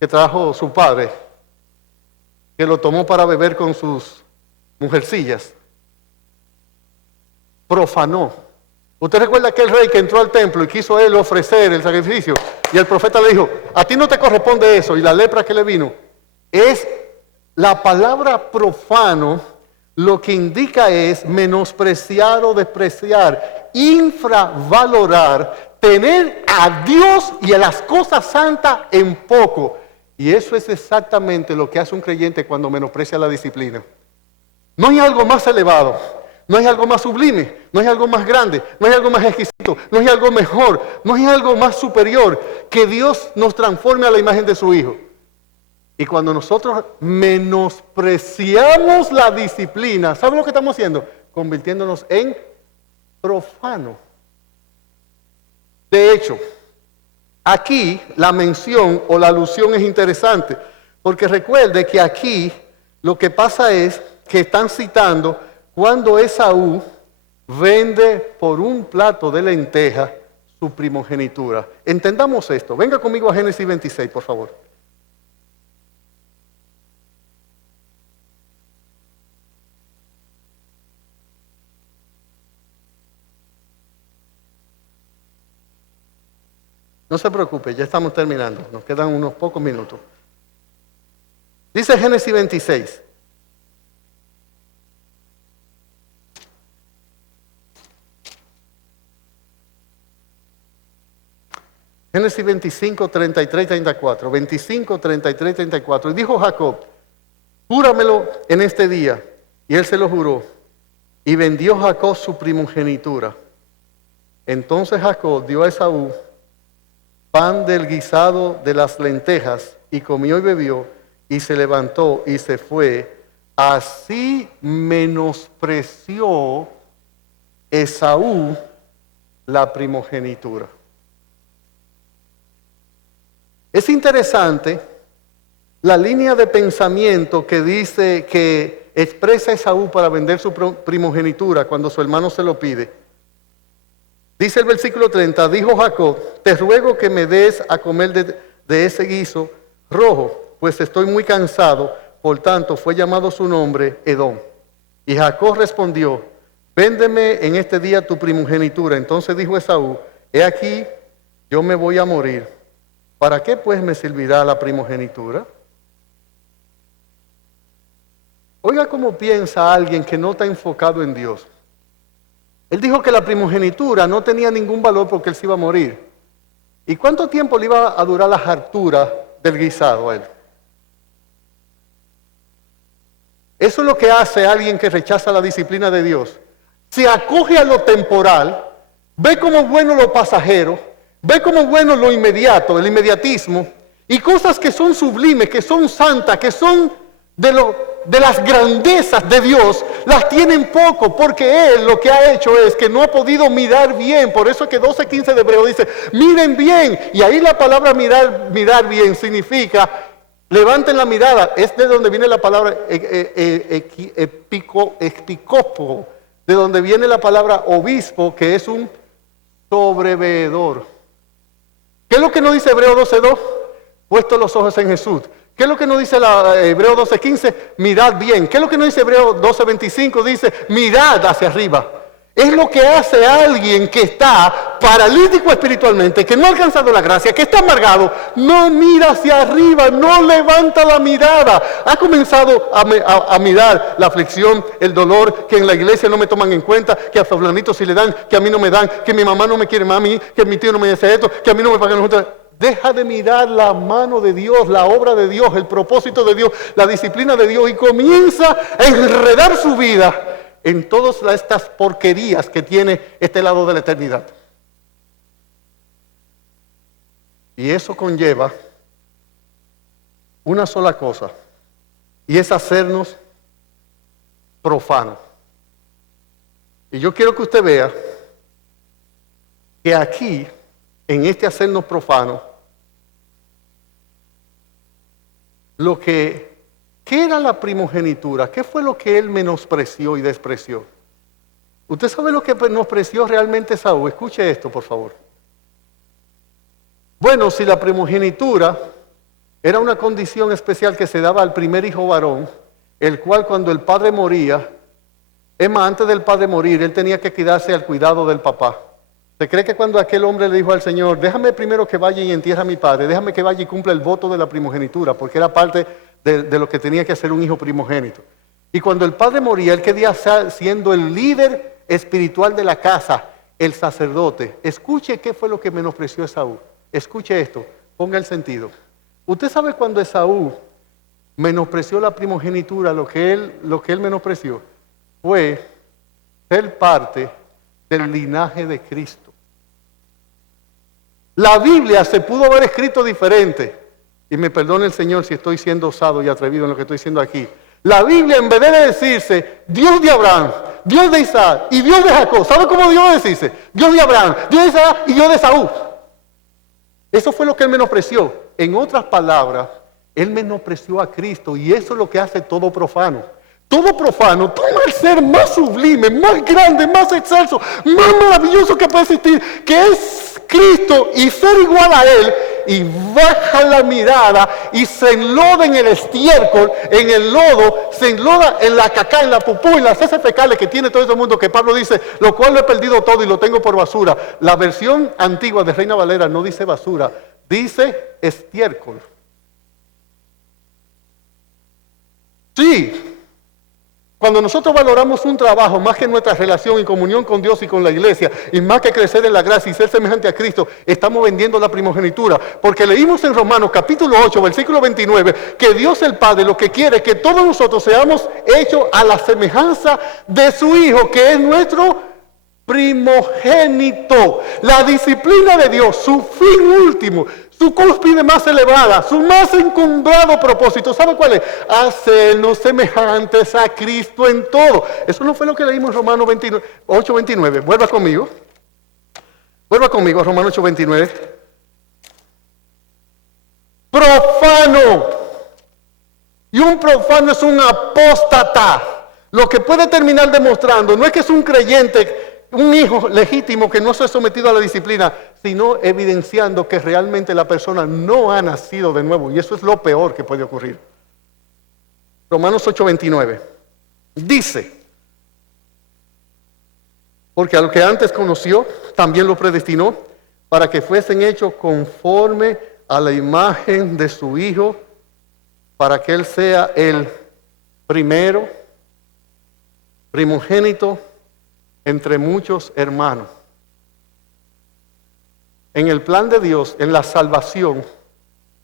que trajo su padre, que lo tomó para beber con sus mujercillas? Profanó. ¿Usted recuerda aquel rey que entró al templo y quiso él ofrecer el sacrificio? Y el profeta le dijo, a ti no te corresponde eso. Y la lepra que le vino. Es la palabra profano, lo que indica es menospreciar o despreciar, infravalorar, tener a Dios y a las cosas santas en poco. Y eso es exactamente lo que hace un creyente cuando menosprecia la disciplina. No hay algo más elevado. No hay algo más sublime, no hay algo más grande, no hay algo más exquisito, no hay algo mejor, no hay algo más superior que Dios nos transforme a la imagen de su Hijo. Y cuando nosotros menospreciamos la disciplina, ¿saben lo que estamos haciendo? Convirtiéndonos en profano. De hecho, aquí la mención o la alusión es interesante, porque recuerde que aquí lo que pasa es que están citando cuando Esaú vende por un plato de lenteja su primogenitura. Entendamos esto. Venga conmigo a Génesis 26, por favor. No se preocupe, ya estamos terminando. Nos quedan unos pocos minutos. Dice Génesis 26. Génesis 25, 33, 34. 25, 33, 34. Y dijo Jacob, júramelo en este día. Y él se lo juró. Y vendió Jacob su primogenitura. Entonces Jacob dio a Esaú pan del guisado de las lentejas, y comió y bebió, y se levantó y se fue. Así menospreció Esaú la primogenitura. Es interesante la línea de pensamiento que dice que expresa Esaú para vender su primogenitura cuando su hermano se lo pide. Dice el versículo 30, dijo Jacob, te ruego que me des a comer de ese guiso rojo, pues estoy muy cansado. Por tanto, fue llamado su nombre Edom. Y Jacob respondió, véndeme en este día tu primogenitura. Entonces dijo Esaú, he aquí, yo me voy a morir. ¿Para qué pues me servirá la primogenitura? Oiga cómo piensa alguien que no está enfocado en Dios. Él dijo que la primogenitura no tenía ningún valor porque él se iba a morir. ¿Y cuánto tiempo le iba a durar la hartura del guisado a él? Eso es lo que hace alguien que rechaza la disciplina de Dios. Se acoge a lo temporal, ve como bueno lo pasajero, ve como bueno lo inmediato, el inmediatismo, y cosas que son sublimes, que son santas, que son de las grandezas de Dios, las tienen poco, porque Él lo que ha hecho es que no ha podido mirar bien. Por eso es que 12:15 de Hebreo dice, miren bien, y ahí la palabra mirar bien significa, levanten la mirada, es de donde viene la palabra episcopo, de donde viene la palabra obispo, que es un sobreveedor. ¿Qué es lo que nos dice Hebreo 12:2? Puesto los ojos en Jesús. ¿Qué es lo que nos dice Hebreo 12:15? Mirad bien. ¿Qué es lo que nos dice Hebreo 12:25? Dice, mirad hacia arriba. Es lo que hace alguien que está paralítico espiritualmente, que no ha alcanzado la gracia, que está amargado, no mira hacia arriba, no levanta la mirada. Ha comenzado a mirar la aflicción, el dolor, que en la iglesia no me toman en cuenta, que a fulanito sí le dan, que a mí no me dan, que mi mamá no me quiere más a mí, que mi tío no me hace esto, que a mí no me pagan los juntos. Deja de mirar la mano de Dios, la obra de Dios, el propósito de Dios, la disciplina de Dios, y comienza a enredar su vida en todas estas porquerías que tiene este lado de la eternidad. Y eso conlleva una sola cosa, y es hacernos profanos. Y yo quiero que usted vea que aquí, en este hacernos profanos, ¿qué era la primogenitura? ¿Qué fue lo que él menospreció y despreció? ¿Usted sabe lo que menospreció realmente Esaú? Escuche esto, por favor. Bueno, si la primogenitura era una condición especial que se daba al primer hijo varón, el cual cuando el padre moría, es más, antes del padre morir, él tenía que quedarse al cuidado del papá. ¿Se cree que cuando aquel hombre le dijo al Señor, déjame primero que vaya y entierre a mi padre, déjame que vaya y cumpla el voto de la primogenitura, porque era parte de lo que tenía que hacer un hijo primogénito? Y cuando el padre moría, él quería ser, siendo el líder espiritual de la casa, el sacerdote. Escuche qué fue lo que menospreció Esaú. Escuche esto, ponga el sentido. Usted sabe cuando Esaú menospreció la primogenitura, lo que él menospreció fue ser parte del linaje de Cristo. La Biblia se pudo haber escrito diferente, y me perdone el Señor si estoy siendo osado y atrevido en lo que estoy diciendo aquí. La Biblia, en vez de decirse Dios de Abraham, Dios de Isaac y Dios de Jacob, ¿sabe cómo Dios decirse? Dios de Abraham, Dios de Isaac y Dios de Esaú. Eso fue lo que él menospreció. En otras palabras, él menospreció a Cristo, y eso es lo que hace todo profano. Todo profano toma el ser más sublime, más grande, más excelso, más maravilloso que puede existir, que es Cristo, y ser igual a Él, y baja la mirada y se enloda en el estiércol, en el lodo, se enloda en la caca, en la pupú, en las heces fecales que tiene todo este mundo, que Pablo dice, lo cual lo he perdido todo y lo tengo por basura. La versión antigua de Reina Valera no dice basura, dice estiércol. Sí. Cuando nosotros valoramos un trabajo más que nuestra relación y comunión con Dios y con la iglesia, y más que crecer en la gracia y ser semejante a Cristo, estamos vendiendo la primogenitura. Porque leímos en Romanos capítulo 8, versículo 29, que Dios el Padre lo que quiere es que todos nosotros seamos hechos a la semejanza de su Hijo, que es nuestro primogénito. La disciplina de Dios, su fin último, su cúspide más elevada, su más encumbrado propósito, ¿sabe cuál es? Hacernos semejantes a Cristo en todo. Eso no fue lo que leímos en Romanos 8:29. Vuelva conmigo a Romanos 8:29. Profano. Y un profano es un apóstata. Lo que puede terminar demostrando no es que es un creyente, un hijo legítimo que no se ha sometido a la disciplina, sino evidenciando que realmente la persona no ha nacido de nuevo. Y eso es lo peor que puede ocurrir. Romanos 8:29 dice: porque a lo que antes conoció, también lo predestinó para que fuesen hechos conforme a la imagen de su Hijo, para que Él sea el primogénito entre muchos hermanos. En el plan de Dios, en la salvación,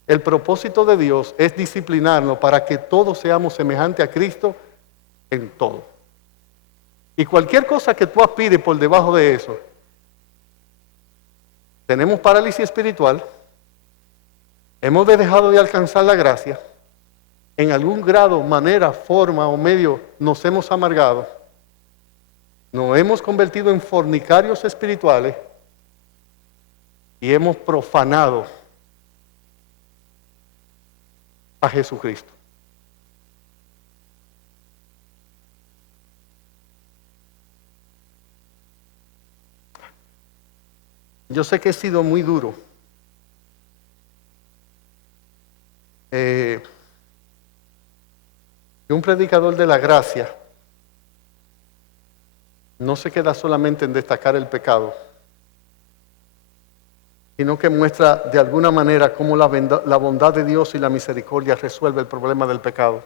el propósito de Dios es disciplinarnos para que todos seamos semejantes a Cristo en todo. Y cualquier cosa que tú aspires por debajo de eso, tenemos parálisis espiritual, hemos dejado de alcanzar la gracia, en algún grado, manera, forma o medio nos hemos amargado, nos hemos convertido en fornicarios espirituales y hemos profanado a Jesucristo. Yo sé que he sido muy duro. Que un predicador de la gracia no se queda solamente en destacar el pecado, sino que muestra de alguna manera cómo la bondad de Dios y la misericordia resuelve el problema del pecado.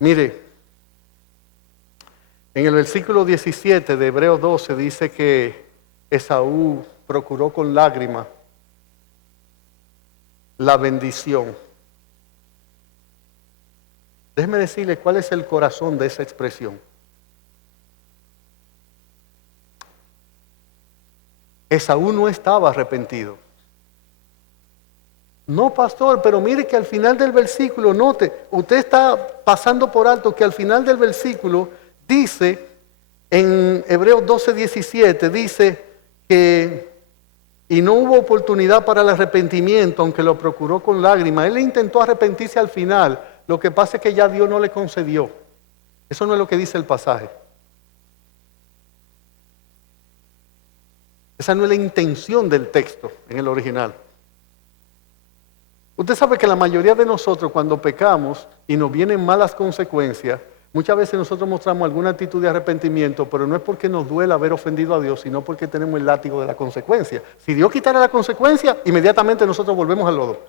Mire, en el versículo 17 de Hebreos 12 dice que Esaú procuró con lágrimas la bendición. Déjeme decirle cuál es el corazón de esa expresión. Esaú no estaba arrepentido. No, pastor, pero mire que al final del versículo, note, usted está pasando por alto que al final del versículo dice, en Hebreos 12:17, dice que y no hubo oportunidad para el arrepentimiento, aunque lo procuró con lágrimas. Él intentó arrepentirse al final, lo que pasa es que ya Dios no le concedió. Eso no es lo que dice el pasaje. Esa no es la intención del texto en el original. Usted sabe que la mayoría de nosotros cuando pecamos y nos vienen malas consecuencias, muchas veces nosotros mostramos alguna actitud de arrepentimiento, pero no es porque nos duela haber ofendido a Dios, sino porque tenemos el látigo de la consecuencia. Si Dios quitara la consecuencia, inmediatamente nosotros volvemos al lodo.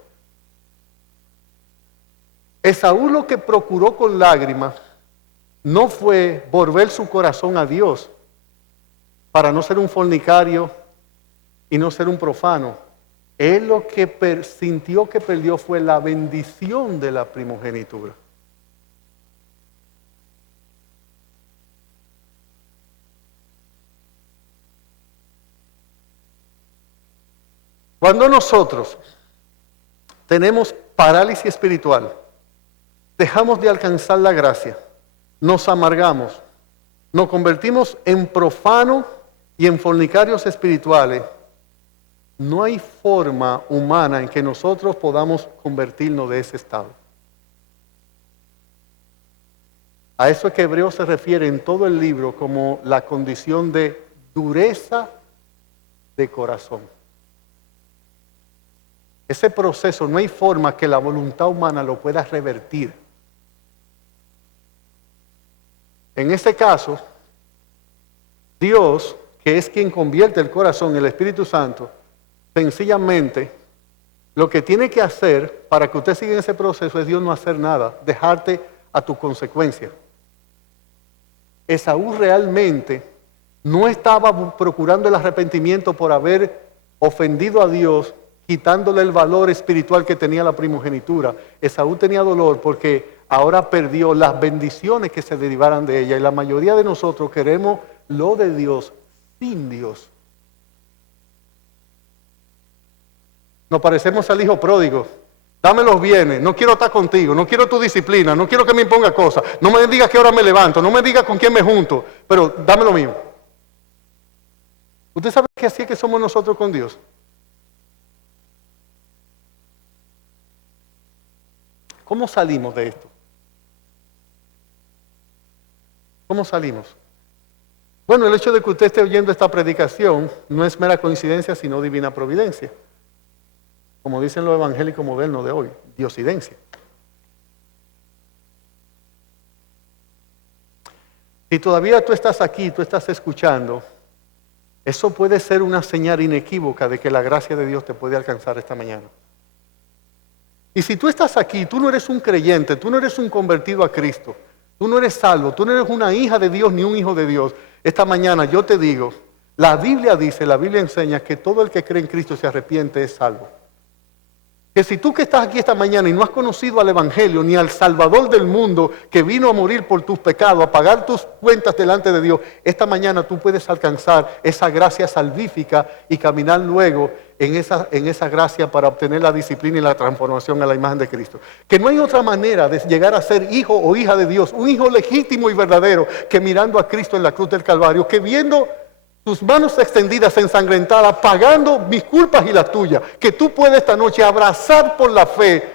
Esaú lo que procuró con lágrimas no fue volver su corazón a Dios para no ser un fornicario y no ser un profano. Él lo que sintió que perdió fue la bendición de la primogenitura. Cuando nosotros tenemos parálisis espiritual, dejamos de alcanzar la gracia, nos amargamos, nos convertimos en profanos y en fornicarios espirituales, no hay forma humana en que nosotros podamos convertirnos de ese estado. A eso es que Hebreos se refiere en todo el libro como la condición de dureza de corazón. Ese proceso no hay forma que la voluntad humana lo pueda revertir. En este caso, Dios, que es quien convierte el corazón, el Espíritu Santo, sencillamente lo que tiene que hacer para que usted siga en ese proceso es Dios no hacer nada, dejarte a tu consecuencia. Esaú realmente no estaba procurando el arrepentimiento por haber ofendido a Dios, quitándole el valor espiritual que tenía la primogenitura. Esaú tenía dolor porque ahora perdió las bendiciones que se derivaran de ella. Y la mayoría de nosotros queremos lo de Dios sin Dios. Nos parecemos al hijo pródigo. Dame los bienes, no quiero estar contigo, no quiero tu disciplina, no quiero que me imponga cosas, no me digas qué hora me levanto, no me digas con quién me junto, pero dame lo mío. ¿Usted sabe que así es que somos nosotros con Dios? ¿Cómo salimos de esto? ¿Cómo salimos? Bueno, el hecho de que usted esté oyendo esta predicación no es mera coincidencia, sino divina providencia. Como dicen los evangélicos modernos de hoy, diosidencia. Si todavía tú estás aquí, tú estás escuchando, eso puede ser una señal inequívoca de que la gracia de Dios te puede alcanzar esta mañana. Y si tú estás aquí, tú no eres un creyente, tú no eres un convertido a Cristo, tú no eres salvo, tú no eres una hija de Dios ni un hijo de Dios, esta mañana yo te digo, la Biblia dice, la Biblia enseña que todo el que cree en Cristo se arrepiente es salvo. Que si tú que estás aquí esta mañana y no has conocido al Evangelio ni al Salvador del mundo que vino a morir por tus pecados, a pagar tus cuentas delante de Dios, esta mañana tú puedes alcanzar esa gracia salvífica y caminar luego en esa gracia para obtener la disciplina y la transformación a la imagen de Cristo. Que no hay otra manera de llegar a ser hijo o hija de Dios, un hijo legítimo y verdadero, que mirando a Cristo en la cruz del Calvario, que viendo tus manos extendidas, ensangrentadas, pagando mis culpas y las tuyas, que tú puedes esta noche abrazar por la fe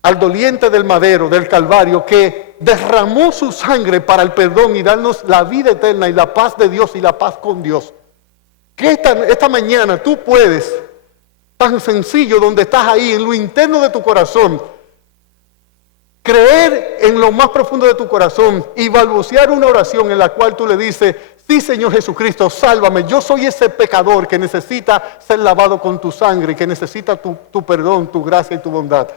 al doliente del madero, del Calvario, que derramó su sangre para el perdón y darnos la vida eterna y la paz de Dios y la paz con Dios. Que esta mañana tú puedes, tan sencillo, donde estás ahí, en lo interno de tu corazón, creer en lo más profundo de tu corazón y balbucear una oración en la cual tú le dices: sí, Señor Jesucristo, sálvame. Yo soy ese pecador que necesita ser lavado con tu sangre, que necesita tu perdón, tu gracia y tu bondad.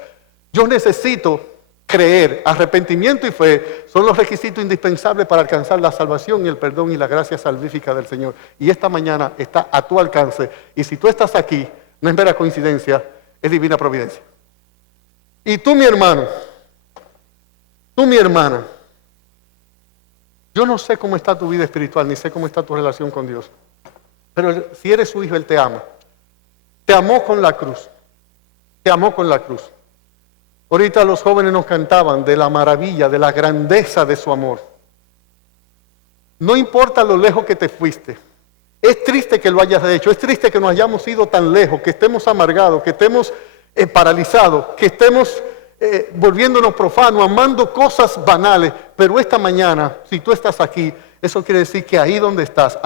Yo necesito creer. Arrepentimiento y fe son los requisitos indispensables para alcanzar la salvación y el perdón y la gracia salvífica del Señor. Y esta mañana está a tu alcance. Y si tú estás aquí, no es mera coincidencia, es divina providencia. Y tú, mi hermano, tú, mi hermana, yo no sé cómo está tu vida espiritual, ni sé cómo está tu relación con Dios. Pero si eres su hijo, Él te ama. Te amó con la cruz. Te amó con la cruz. Ahorita los jóvenes nos cantaban de la maravilla, de la grandeza de su amor. No importa lo lejos que te fuiste. Es triste que lo hayas hecho. Es triste que nos hayamos ido tan lejos, que estemos amargados, que estemos paralizados, que estemos volviéndonos profanos, amando cosas banales. Pero esta mañana, si tú estás aquí, eso quiere decir que ahí donde estás,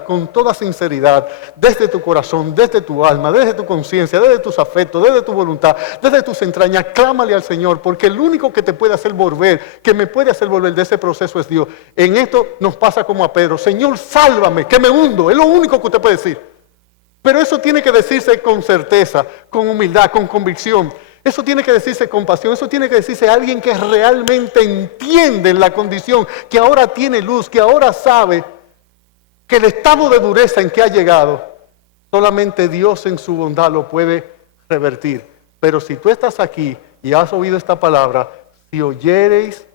con toda sinceridad, desde tu corazón, desde tu alma, desde tu conciencia, desde tus afectos, desde tu voluntad, desde tus entrañas, clámale al Señor, porque el único que te puede hacer volver, que me puede hacer volver de ese proceso es Dios. En esto nos pasa como a Pedro: Señor, sálvame, que me hundo. Es lo único que usted puede decir. Pero eso tiene que decirse con certeza, con humildad, con convicción. Eso tiene que decirse con pasión, eso tiene que decirse a alguien que realmente entiende la condición, que ahora tiene luz, que ahora sabe que el estado de dureza en que ha llegado, solamente Dios en su bondad lo puede revertir. Pero si tú estás aquí y has oído esta palabra, si oyereis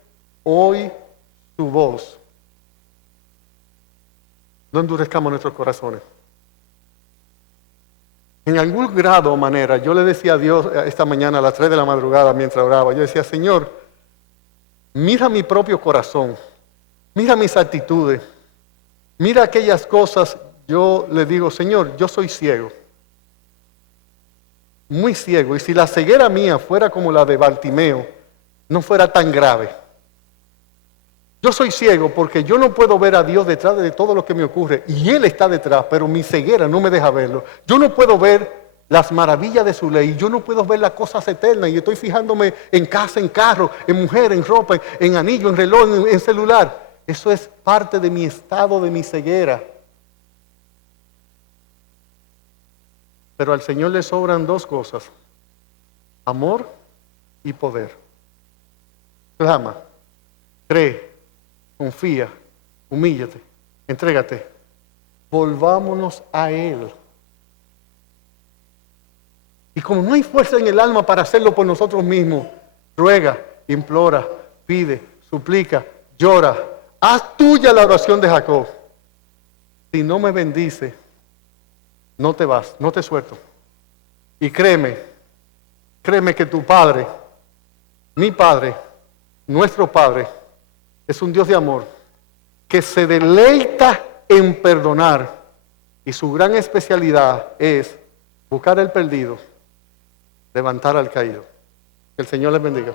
hoy su voz, no endurezcamos nuestros corazones. En algún grado o manera, yo le decía a Dios esta mañana a las 3 de la madrugada mientras oraba, yo decía: Señor, mira mi propio corazón, mira mis actitudes, mira aquellas cosas. Yo le digo: Señor, yo soy ciego, muy ciego, y si la ceguera mía fuera como la de Bartimeo, no fuera tan grave. Yo soy ciego porque yo no puedo ver a Dios detrás de todo lo que me ocurre, y Él está detrás, pero mi ceguera no me deja verlo. Yo no puedo ver las maravillas de su ley, yo no puedo ver las cosas eternas, y estoy fijándome en casa, en carro, en mujer, en ropa, en anillo, en reloj, en celular. Eso es parte de mi estado, de mi ceguera. Pero al Señor le sobran dos cosas: amor y poder. Clama, cree, confía, humíllate, entrégate. Volvámonos a Él. Y como no hay fuerza en el alma para hacerlo por nosotros mismos, ruega, implora, pide, suplica, llora, Haz tuya la oración de Jacob. Si no me bendice, no te vas, no te suelto. Y créeme que tu Padre, mi Padre, nuestro Padre, es un Dios de amor que se deleita en perdonar. Y su gran especialidad es buscar al perdido, levantar al caído. Que el Señor les bendiga.